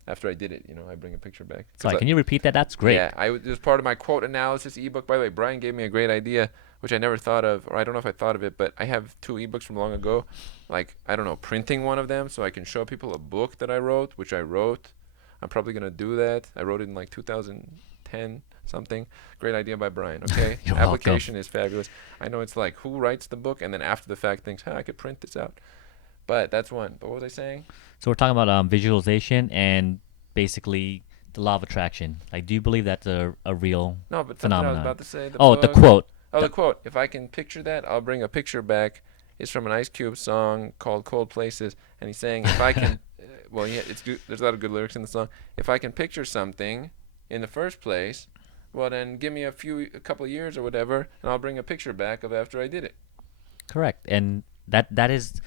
after I did it. I bring a picture back. Sorry, can you repeat that? That's great. Yeah, it was part of my quote analysis ebook. By the way, Brian gave me a great idea, which I never thought of, or I don't know if I thought of it, but I have 2 ebooks from long ago. Like, I don't know, printing one of them so I can show people a book that I wrote, which I wrote. I'm probably going to do that. I wrote it in like 2010 something. Great idea by Brian, okay? You're Application is fabulous. I know it's like, who writes the book and then after the fact thinks, I could print this out. But that's one. But what was I saying? So we're talking about visualization and basically the law of attraction. Like, do you believe that's a real No, but something I was phenomenon? about to say. The Oh, the book. quote. Oh, the quote. If I can picture that, I'll bring a picture back. It's from an Ice Cube song called "Cold Places," and he's saying, "If I can, well, yeah, it's good. There's a lot of good lyrics in the song. If I can picture something in the first place, well, then give me a couple of years or whatever, and I'll bring a picture back of after I did it." Correct, and that is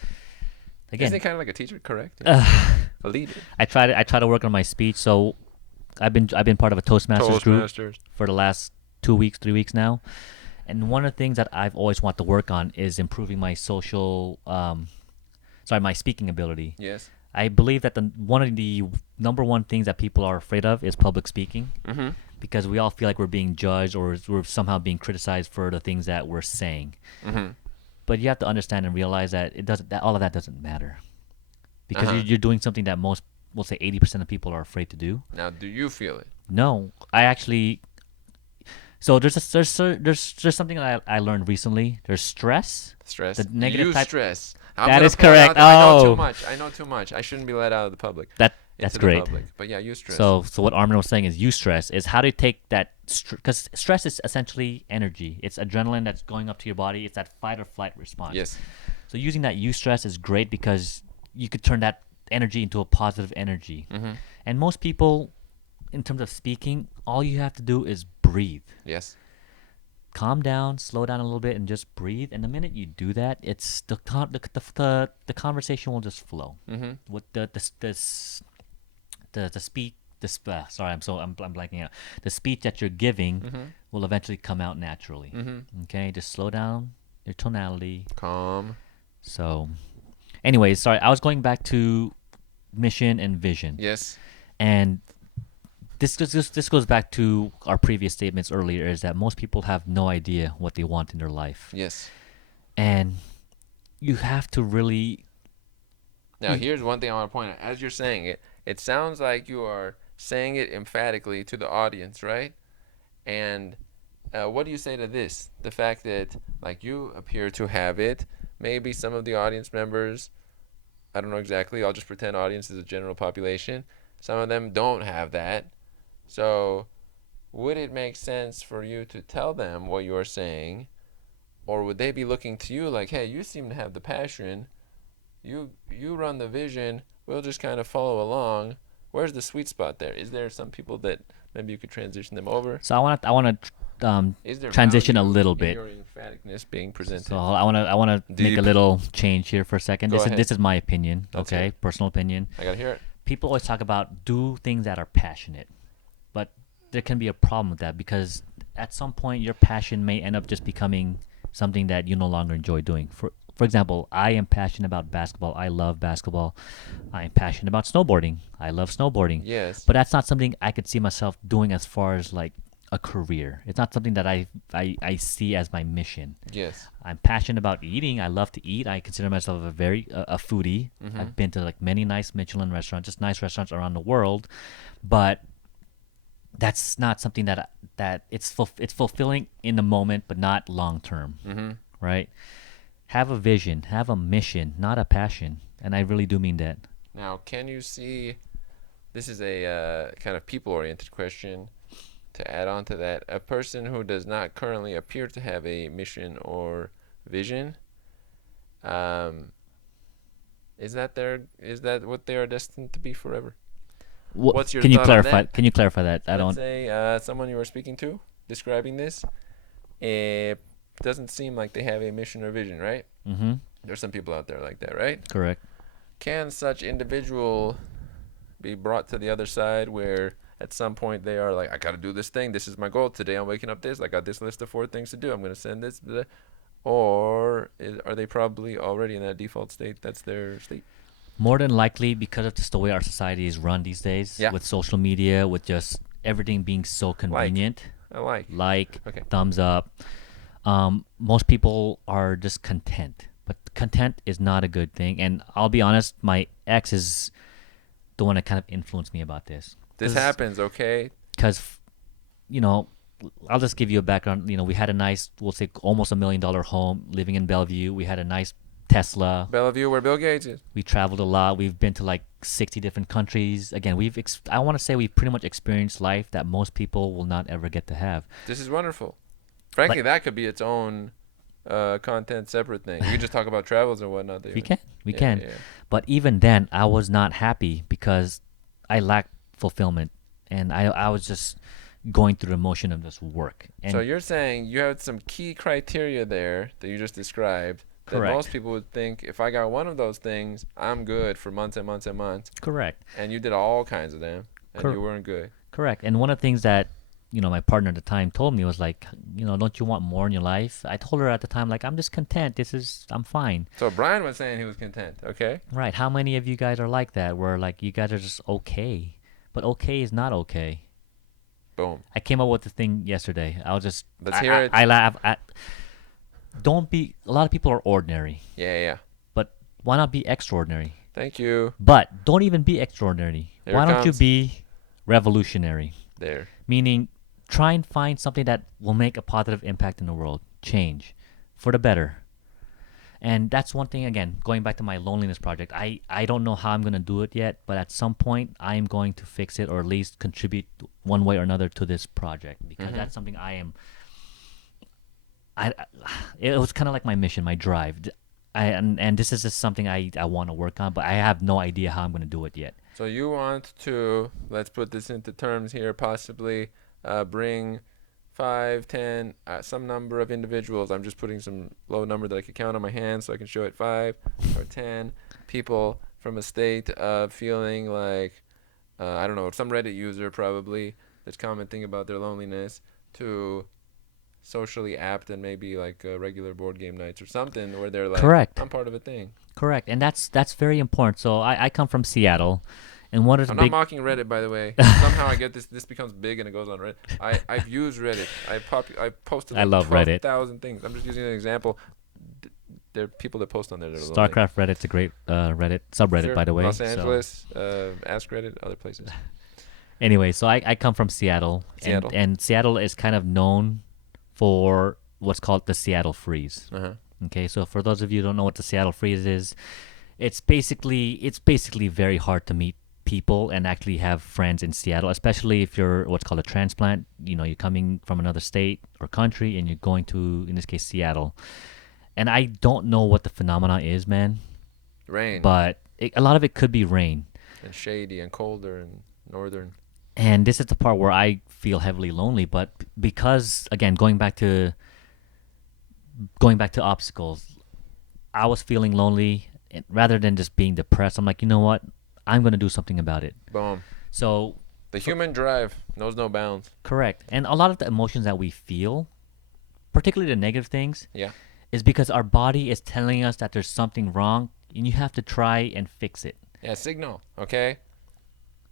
again. Isn't it kind of like a teacher? Correct. Yeah. A leader. I try to work on my speech. So I've been part of a Toastmasters group for the last 2 weeks, 3 weeks now. And one of the things that I've always wanted to work on is improving my my speaking ability. Yes. I believe that one of the number one things that people are afraid of is public speaking, Mm-hmm. because we all feel like we're being judged or we're somehow being criticized for the things that we're saying. Mm-hmm. But you have to understand and realize that all of that doesn't matter, because you're doing something that most, we'll say 80% of people are afraid to do. Now, do you feel it? No, I actually. So there's something that I learned recently. There's stress. Stress. The negative you type. stress. That is correct. I know Oh. too much. I know too much. I shouldn't be let out of the public. That's into the great. public. But yeah, you stress. So what Armen was saying is eustress is how to take that, because stress is essentially energy. It's adrenaline that's going up to your body. It's that fight or flight response. Yes. So using that eustress is great because you could turn that energy into a positive energy. Mm-hmm. And most people, in terms of speaking, all you have to do is breathe. Yes. Calm down, slow down a little bit, and just breathe. And the minute you do that, it's the conversation will just flow. Mm-hmm. What the speech. Sorry, I'm blanking out. The speech that you're giving Mm-hmm. will eventually come out naturally. Mm-hmm. Okay, just slow down your tonality. Calm. So, anyways, sorry, I was going back to mission and vision. Yes. And this goes back to our previous statements earlier, is that most people have no idea what they want in their life. Yes. And you have to really... Now, here's one thing I want to point out. As you're saying it, it sounds like you are saying it emphatically to the audience, right? And what do you say to this? The fact that, like, you appear to have it. Maybe some of the audience members, I don't know exactly, I'll just pretend audience is a general population. Some of them don't have that. So, would it make sense for you to tell them what you're saying? Or would they be looking to you like, hey, you seem to have the passion. You run the vision. We'll just kind of follow along. Where's the sweet spot there? Is there some people that maybe you could transition them over? So I want to Is there transition a value little in bit. your emphaticness being presented? So I want to make Deep. a little change here for a second. Go This is my opinion, Let's okay? hear it. Personal opinion. I gotta hear it. People always talk about do things that are passionate, but there can be a problem with that, because at some point your passion may end up just becoming something that you no longer enjoy doing. For example, I am passionate about basketball. I love basketball. I am passionate about snowboarding. I love snowboarding. Yes. But that's not something I could see myself doing as far as like a career. It's not something that I see as my mission. Yes. I'm passionate about eating. I love to eat. I consider myself a foodie. Mm-hmm. I've been to like many nice Michelin restaurants, just nice restaurants around the world, but that's not something that it's fulfilling in the moment, but not long term. Mm-hmm. Right? Have a vision, have a mission, not a passion, and I really do mean that. Now, can you see? This is a kind of people-oriented question. To add on to that, a person who does not currently appear to have a mission or vision, is that what they are destined to be forever? What's your Can you thought on clarify? that? Can you clarify that? I Let's don't. say someone you were speaking to, describing this, it doesn't seem like they have a mission or vision, right? Mm-hmm. There's some people out there like that, right? Correct. Can such individual be brought to the other side where at some point they are like, I got to do this thing. This is my goal. Today I'm waking up this. I got this list of 4 things to do. I'm going to send this. Blah. Or are they probably already in that default state? That's their state. More than likely, because of just the way our society is run these days, Yeah. with social media, with just everything being so convenient, I like. like, Okay. thumbs up, most people are just content. But content is not a good thing. And I'll be honest, my ex is the one that kind of influenced me about this. This happens, okay? Because, you know, I'll just give you a background. We had a nice, we'll say, almost $1 million home living in Bellevue. We had a nice Tesla. Bellevue, where Bill Gates is. We traveled a lot. We've been to like 60 different countries. Again, I want to say we've pretty much experienced life that most people will not ever get to have. This is wonderful. Frankly, that could be its own content, separate thing. You could just talk about travels and whatnot. We can. Yeah. But even then, I was not happy because I lacked fulfillment, and I was just going through the motion of this work. And So you're saying you had some key criteria there that you just described that Correct. most people would think if I got one of those things, I'm good for months and months and months. correct, And you did all kinds of them, and Cor- you weren't good. correct. And one of the things that my partner at the time told me was like, don't you want more in your life? I told her at the time, like, I'm just content. I'm fine. So Brian was saying he was content, okay? Right. How many of you guys are like that? Where like you guys are just okay, but okay is not okay. Boom. I came up with the thing yesterday. I'll just Let's hear it. I laugh. Don't be. A lot of people are ordinary, Yeah. but why not be extraordinary? Thank you. But don't even be extraordinary. Here Why it don't you comes. be revolutionary? There. Meaning, try and find something that will make a positive impact in the world. Change for the better. And that's one thing, again, going back to my loneliness project. I don't know how I'm going to do it yet, but at some point, I am going to fix it or at least contribute one way or another to this project because that's something it was kind of like my mission, my drive. And this is just something I want to work on, but I have no idea how I'm going to do it yet. So you want to, let's put this into terms here, possibly bring 5, 10, some number of individuals. I'm just putting some low number that I could count on my hand so I can show it 5 or 10 people from a state of feeling like, I don't know, some Reddit user probably that's commenting about their loneliness to socially apt and maybe like regular board game nights or something where they're like, Correct. I'm part of a thing. Correct. And that's very important. So I come from Seattle. And what is I'm big... not mocking Reddit, by the way. Somehow I get this becomes big and it goes on Reddit. I've used Reddit. I posted I like love Reddit. 12,000 things. I'm just using an example. There are people that post on there that are lonely. StarCraft Reddit's a great Reddit subreddit, Sure. by the way. Los So- Angeles, Ask Reddit, other places. Anyway, so I come from Seattle. Seattle. And Seattle is kind of known for what's called the Seattle Freeze. Uh-huh. Okay, so for those of you who don't know what the Seattle Freeze is, it's basically very hard to meet people and actually have friends in Seattle, especially if you're what's called a transplant. You're coming from another state or country and you're going to, in this case, Seattle. And I don't know what the phenomena is, man, Rain but a lot of it could be rain. and shady and colder and northern. And this is the part where I feel heavily lonely, but because, again, going back to obstacles, I was feeling lonely, and rather than just being depressed. I'm like, you know what? I'm going to do something about it. Boom. So, The human drive knows no bounds. correct. And a lot of the emotions that we feel, particularly the negative things, Yeah. is because our body is telling us that there's something wrong, and you have to try and fix it. Yeah, signal, okay?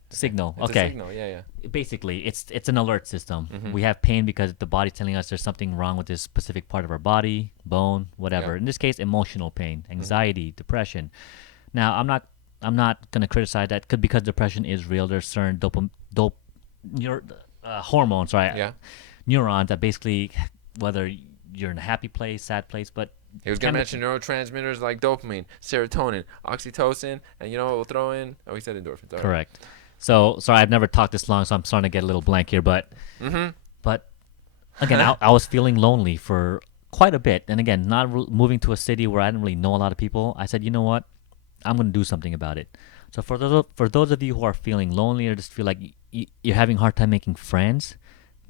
Signal. It's Okay. a signal, yeah. Basically, it's an alert system. Mhm. We have pain because the body's telling us there's something wrong with this specific part of our body, bone, whatever. Yeah. In this case, emotional pain, anxiety, depression. Now, I'm not gonna criticize that because depression is real. There's certain hormones, right? Yeah. Neurons that basically, whether you're in a happy place, sad place, but He was going to kinda- mention neurotransmitters like dopamine, serotonin, oxytocin, and you know what we'll throw in? Oh, he said endorphins. All right. correct. So sorry, I've never talked this long, so I'm starting to get a little blank here. But again, I was feeling lonely for quite a bit, and again, not moving to a city where I didn't really know a lot of people. I said, you know what, I'm going to do something about it. So for those of you who are feeling lonely or just feel like you're having a hard time making friends,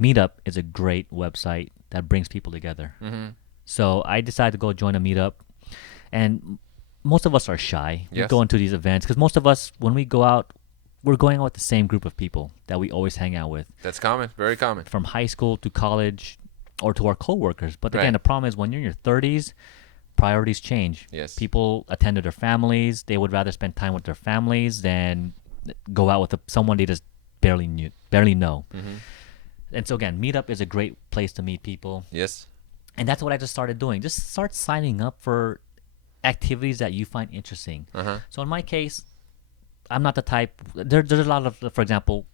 Meetup is a great website that brings people together. Mm-hmm. So I decided to go join a meetup, and most of us are shy. We Yes. go into these events because most of us, when we go out, we're going out with the same group of people that we always hang out with, That's common. Very common. from high school to college or to our coworkers. But again, Right. the problem is when you're in your 30s, priorities change. Yes. People attend to their families. They would rather spend time with their families than go out with someone they just barely know. Mm-hmm. And so again, Meetup is a great place to meet people. Yes. And that's what I just started doing. Just start signing up for activities that you find interesting. Uh-huh. So in my case, I'm not the type. There's a lot of, for example,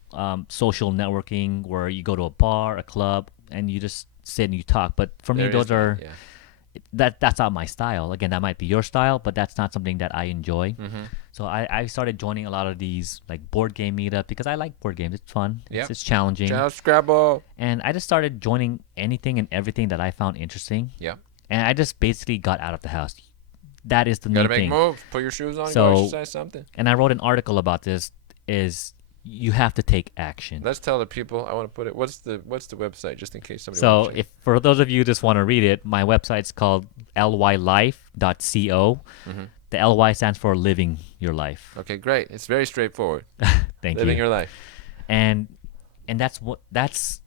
social networking where you go to a bar, a club, and you just sit and you talk. But for me, There those is that, are yeah. that's not my style. Again, that might be your style, but that's not something that I enjoy. Mm-hmm. So I started joining a lot of these like board game meetup because I like board games. It's fun. Yep. It's challenging. Shout out Scrabble. And I just started joining anything and everything that I found interesting. Yeah. And I just basically got out of the house. That is the Gotta main make thing. moves. Put your shoes on. So- Go exercise something. And I wrote an article about this. Is you have to take action. Let's tell the people. I want to put it. What's the website, just in case somebody. So watching. if for those of you who just want to read it, my website's called lylife.co. Mhm. The LY stands for living your life. Okay, great. It's very straightforward. Thank Living you. your life. And that's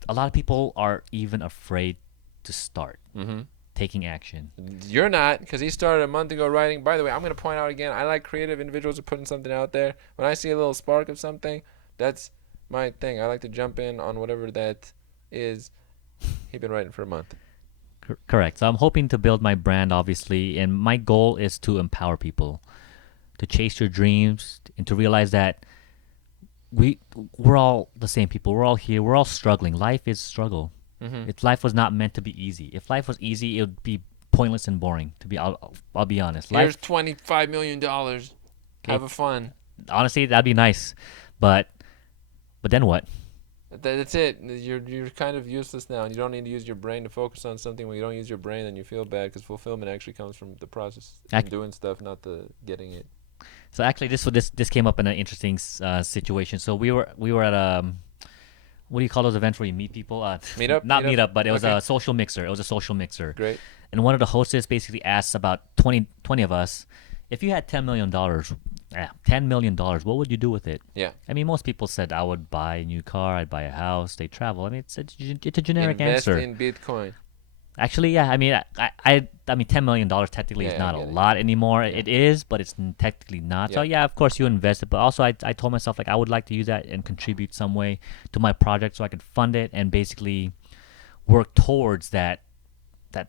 a lot of people are even afraid to start Mm-hmm. taking action. You're not, because he started a month ago writing. By the way, I'm going to point out again, I like creative individuals who are putting something out there. When I see a little spark of something, that's my thing. I like to jump in on whatever that is. He's been writing for a month. Correct. So I'm hoping to build my brand, obviously, and my goal is to empower people to chase your dreams and to realize that we're all the same people. We're all here. We're all struggling. Life is struggle. Mm-hmm. If life was not meant to be easy, if life was easy, it would be pointless and boring. I'll be honest. Here's Life, $25 million. Have a fun. honestly, that'd be nice, but then what? That's it. You're kind of useless now, and you don't need to use your brain to focus on something. When you don't use your brain, then you feel bad, because fulfillment actually comes from the process of doing stuff, not the getting it. So actually, this came up in an interesting situation. So we were at what do you call those events where you meet people? Meetup? Not Meetup? meetup, but it was Okay. a social mixer. It was a social mixer. Great. And one of the hostess basically asked about 20 of us, if you had $10 million, $10 million, what would you do with it? Yeah. I mean, most people said I would buy a new car, I'd buy a house, they travel. I mean, it's a generic Invest answer. in Bitcoin. Actually, yeah. I mean, I mean, $10 million technically is Yeah, not I a get it. lot anymore. Yeah. It is, but it's technically not. So Yeah. yeah, of course you invest it, but also I told myself like I would like to use that and contribute some way to my project so I could fund it and basically work towards that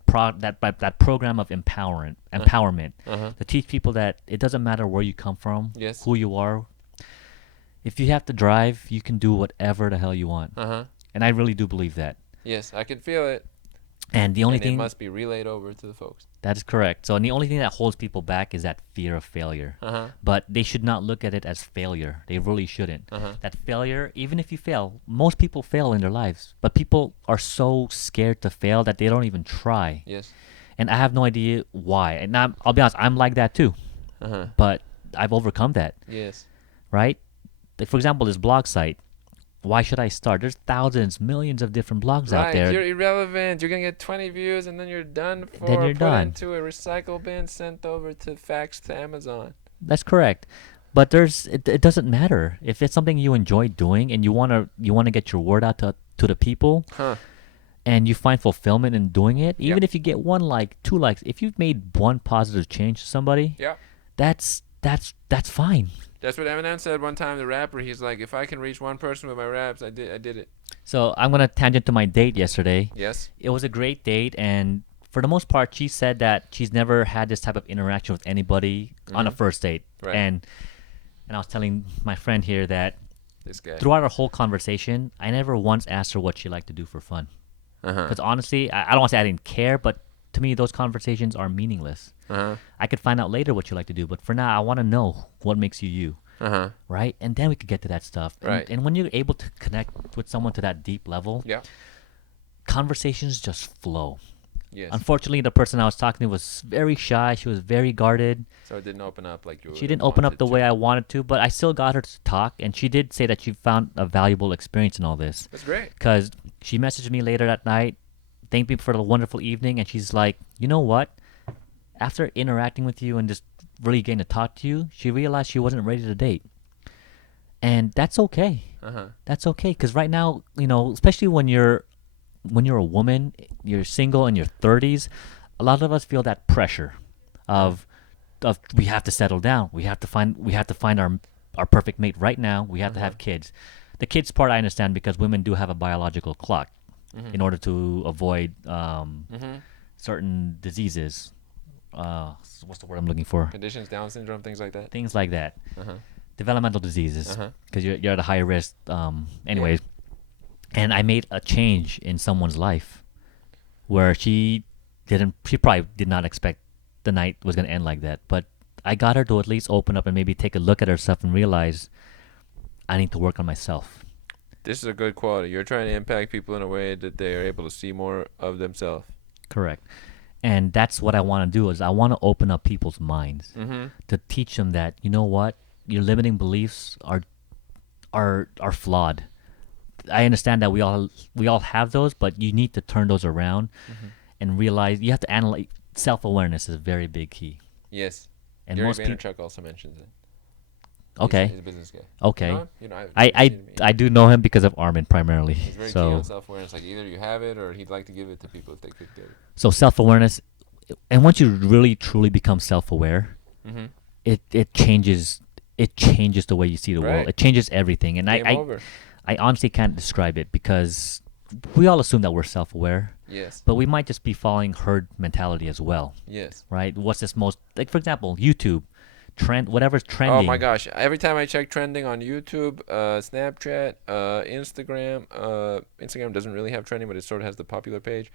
program of empowerment Uh-huh. to teach people that it doesn't matter where you come from, Yes. who you are. If you have to drive, you can do whatever the hell you want, Uh-huh. and I really do believe that. Yes, I can feel it. And the only And it thing must be relayed over to the folks. that is correct. So, and the only thing that holds people back is that fear of failure. Uh-huh. But they should not look at it as failure. They really shouldn't. Uh-huh. That failure, even if you fail, most people fail in their lives. But people are so scared to fail that they don't even try. Yes. And I have no idea why. And I'll be honest, I'm like that too. Uh-huh. But I've overcome that, Yes. right? Like, for example, this blog site. Why should I start? There's thousands, millions of different blogs out Right, there. you're irrelevant. You're gonna get 20 views, and then you're done for. Then you're put done. into a recycle bin, sent over to fax to Amazon. That's correct. But it doesn't matter. If it's something you enjoy doing and you wanna get your word out to the people Huh. and you find fulfillment in doing it, even Yep. if you get 1 like, 2 likes, if you've made one positive change to somebody, Yeah. that's fine. That's what Eminem said one time. The rapper, he's like, if I can reach one person with my raps, I did it. So I'm gonna tangent to my date yesterday. Yes. It was a great date, and for the most part, she said that she's never had this type of interaction with anybody on a first date. Right. And I was telling my friend here that This guy. throughout our whole conversation, I never once asked her what she liked to do for fun. Uh-huh. Because honestly, I don't want to say I didn't care, but to me, those conversations are meaningless. Uh-huh. I could find out later what you like to do, but for now, I want to know what makes you you, Uh-huh. right? And then we could get to that stuff. Right. And when you're able to connect with someone to that deep level, Yeah. conversations just flow. Yes. Unfortunately, the person I was talking to was very shy. She was very guarded. So it didn't open up like you. She didn't open up the way I wanted to, but I still got her to talk, and she did say that she found a valuable experience in all this. That's great. Because she messaged me later that night, thanked me for the wonderful evening, and she's like, you know what? After interacting with you and just really getting to talk to you, she realized she wasn't ready to date. And that's okay. Uh-huh. That's okay, because right now, especially when you're a woman, you're single in your 30s, a lot of us feel that pressure. of we have to settle down. We have to find our perfect mate right now. We have to have kids. The kids part I understand because women do have a biological clock in order to avoid certain diseases. What's the word I'm looking for? Conditions, Down syndrome, things like that. Things like that. Uh-huh. Developmental diseases Uh-huh. because you're at a higher risk. Anyways, and I made a change in someone's life where she probably did not expect the night was going to end like that. But I got her to at least open up and maybe take a look at herself and realize I need to work on myself. This is a good quality. You're trying to impact people in a way that they are able to see more of themselves. Correct. And that's what I want to do is I want to open up people's minds to teach them that, you know what, your limiting beliefs are flawed. I understand that we all have those, but you need to turn those around and realize you have to analyze. Self-awareness is a very big key. Yes. And Gary most people. Vaynerchuk also mentions it. Okay. He's a business guy. Okay. You know him? You know, I do know him because of Armen primarily. He's very key on self-awareness. Like either you have it or he'd like to give it to people if they could get it. So self-awareness, and once you really truly become self-aware, it changes the way you see the world. Right. It changes everything. And Game over. I honestly can't describe it because we all assume that we're self-aware, Yes. but we might just be following herd mentality as well, Yes. right? What's this most, like for example, YouTube, trend, whatever's trending. Oh my gosh! Every time I check trending on YouTube, Snapchat, Instagram, Instagram doesn't really have trending, but it sort of has the popular page,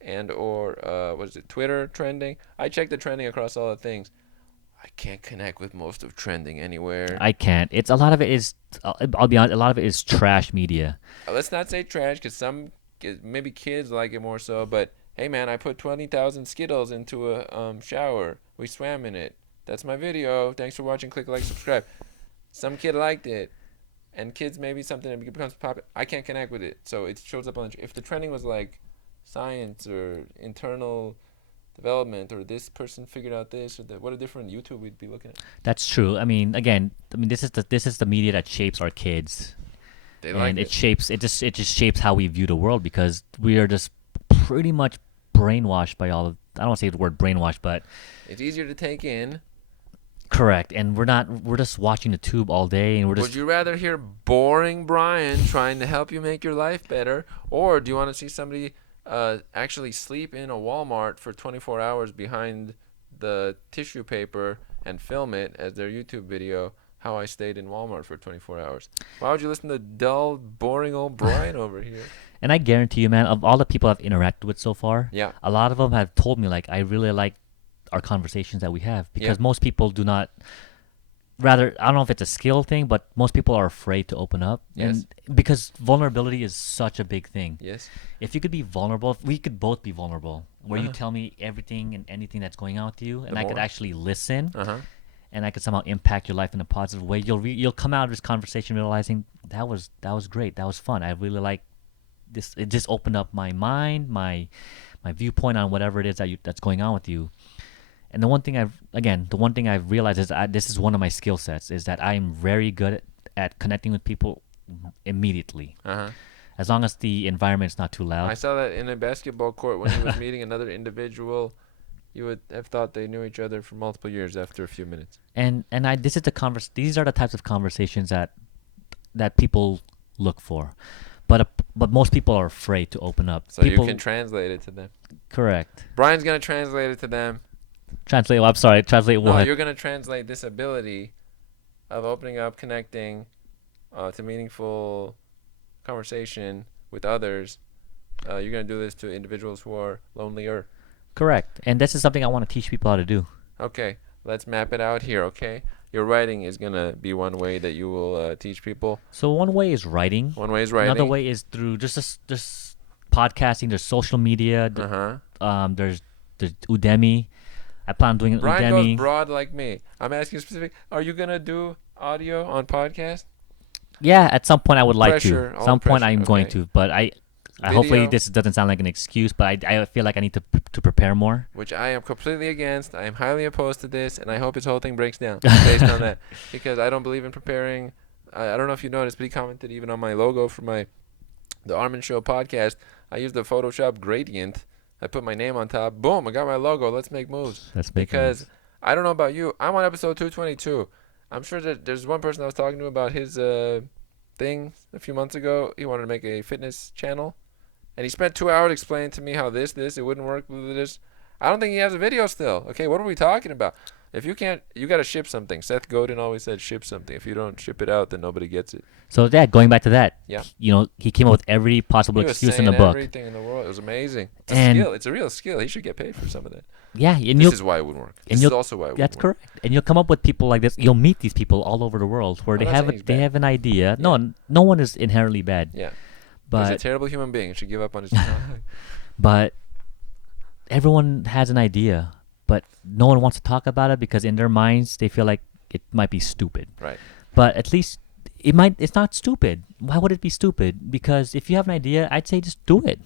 and or what is it? Twitter trending. I check the trending across all the things. I can't connect with most of trending anywhere. I can't. It's a lot of it is. I'll be honest. A lot of it is trash media. Let's not say trash, because maybe kids like it more so. But hey, man, I put 20,000 Skittles into a shower. We swam in it. That's my video. Thanks for watching. Click like, subscribe. Some kid liked it, and kids maybe something that becomes popular. I can't connect with it, so it shows up on. If the trending was like science or internal development or this person figured out this or that, what a different YouTube we'd be looking at. That's true. I mean, again, this is the media that shapes our kids. They and like it just shapes how we view the world because we are just pretty much brainwashed by all of. I don't want to say the word brainwashed, but it's easier to take in. Correct, and we're just watching the tube all day, and we're just. Would you rather hear boring Brian trying to help you make your life better, or do you want to see somebody actually sleep in a Walmart for 24 hours behind the tissue paper and film it as their YouTube video? How I stayed in Walmart for 24 hours. Why would you listen to dull, boring old Brian over here? And I guarantee you, man, of all the people I've interacted with so far, Yeah. a lot of them have told me like I really like our conversations that we have because most people do not. Rather, I don't know if it's a skill thing, but most people are afraid to open up, Yes. and because vulnerability is such a big thing. Yes. If you could be vulnerable, if we could both be vulnerable, where you tell me everything and anything that's going on with you, and I could actually listen, and I could somehow impact your life in a positive way. You'll come out of this conversation realizing that was great, that was fun. I really like this. It just opened up my mind, my viewpoint on whatever it is that's going on with you. And the one thing I've realized is this is one of my skill sets is that I'm very good at connecting with people immediately. As long as the environment's not too loud. I saw that in a basketball court when he was meeting another individual. You would have thought they knew each other for multiple years after a few minutes. And these are the types of conversations that people look for. But most people are afraid to open up. So you can translate it to them. Correct. Brian's going to translate it to them. Translate what? Translate what? No, you're going to translate this ability of opening up, connecting to meaningful conversation with others. You're going to do this to individuals who are lonelier. Correct. And this is something I want to teach people how to do. Okay. Let's map it out here, okay? Your writing is going to be one way that you will teach people. So one way is writing. One way is writing. Another way is through just podcasting. There's social media. There's Udemy. I plan on doing an Brian Udemy. goes broad like me. I'm asking specific. Are you going to do audio on podcast? Yeah, at some point I would like Pressure, to. all Some point pressure, I'm going okay. to, but I hopefully this doesn't sound like an excuse, but I feel like I need to prepare more. Which I am completely against. I am highly opposed to this, and I hope this whole thing breaks down based on that. Because I don't believe in preparing. I don't know if you noticed, but he commented even on my logo for the Armen Show podcast. I used the Photoshop gradient I put my name on top. Boom, I got my logo. Let's make moves. Let's make Because moves. I don't know about you. I'm on episode 222. I'm sure that there's one person I was talking to about his thing a few months ago. He wanted to make a fitness channel. And he spent 2 hours explaining to me how it wouldn't work with this. I don't think he has a video still. Okay, what are we talking about? If you can't, you got to ship something. Seth Godin always said ship something. If you don't ship it out, then nobody gets it. So yeah, going back to that, Yeah. he came up with every possible He was excuse in saying the book. everything in the world. It was amazing. It's a And- skill. It's a real skill. He should get paid for some of that. Yeah, and This is why it wouldn't work. and This is you'll- also why it that's wouldn't work. correct. And you'll come up with people like this. You'll meet these people all over the world where I'm not saying he's they bad. have an idea. No, no one is inherently bad. Yeah. He's a But terrible human being. He should give up on his channel. but everyone has an idea, but no one wants to talk about it because in their minds they feel like it might be stupid. Right. But at least it's not stupid. Why would it be stupid? Because if you have an idea, I'd say just do it.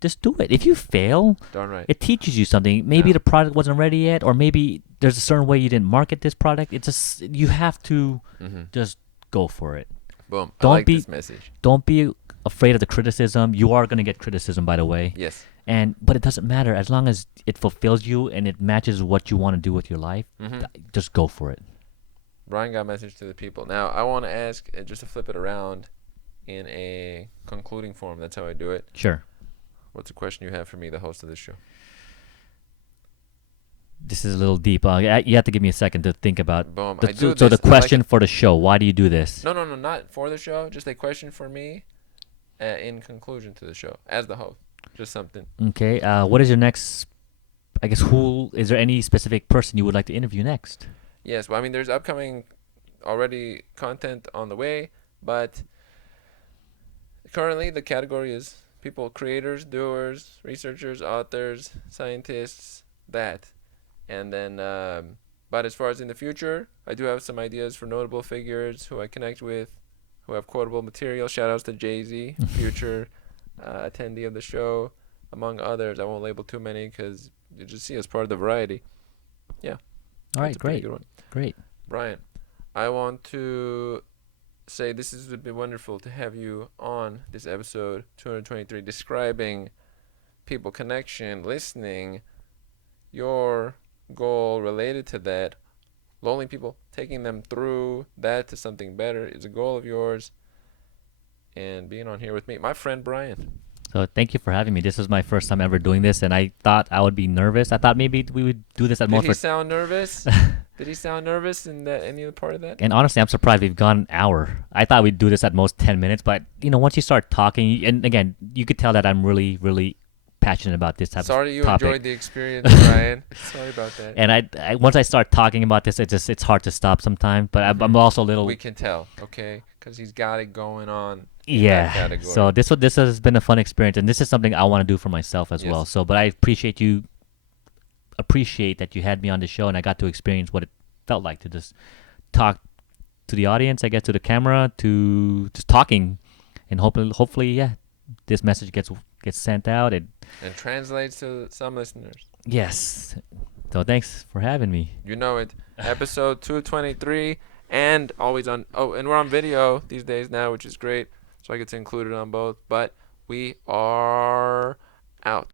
Just do it. If you fail, Darn right. it teaches you something. Maybe Yeah. the product wasn't ready yet, or maybe there's a certain way you didn't market this product. It's just you have to Mm-hmm. just go for it. Boom. I Don't like be- this message. Don't be afraid of the criticism. You are gonna get criticism, by the way. Yes. But it doesn't matter as long as it fulfills you and it matches what you want to do with your life. Mm-hmm. Just go for it. Brian got a message to the people. Now, I want to ask, just to flip it around in a concluding form. That's how I do it. Sure. What's the question you have for me, the host of this show? This is a little deep. You have to give me a second to think about. Boom. The, I do so this the question for the show: why do you do this? No, not for the show. Just a question for me in conclusion to the show as the host. Just something. Okay. What is your next? I guess who is there any specific person you would like to interview next? Yes. Well, I mean, there's upcoming already content on the way, but currently the category is people, creators, doers, researchers, authors, scientists, that. And then, but as far as in the future, I do have some ideas for notable figures who I connect with, who have quotable material. Shout outs to Jay-Z, future attendee of the show, among others. I won't label too many because you just see as part of the variety. Yeah. All right, That's a pretty great, good one. great. Brian, I want to say this has been wonderful to have you on this episode 223, describing people connection, listening, your goal related to that, lonely people, taking them through that to something better is a goal of yours, and being on here with me, my friend Brian. So thank you for having me. This is my first time ever doing this, and I thought I would be nervous. I thought maybe we would do this at Did most. he sound nervous? Did he sound nervous in that any other part of that? And honestly, I'm surprised we've gone an hour. I thought we'd do this at most 10 minutes, but once you start talking, and again, you could tell that I'm really, really passionate about this type Sorry of you topic. enjoyed the experience, Brian. Sorry about that. And I once I start talking about this, it's hard to stop sometimes. But I'm also a little We can tell, okay? Because he's got it going on. yeah. category. So this has been a fun experience, and this is something I want to do for myself as well. Yes. So, but I appreciate that you had me on the show, and I got to experience what it felt like to just talk to the audience, I guess, to the camera, to just talking, and hopefully, yeah, this message gets sent out. And translates to some listeners. Yes. So thanks for having me. You know it. Episode 223, and always on. Oh, and we're on video these days now, which is great. So I get to include it on both. But we are out.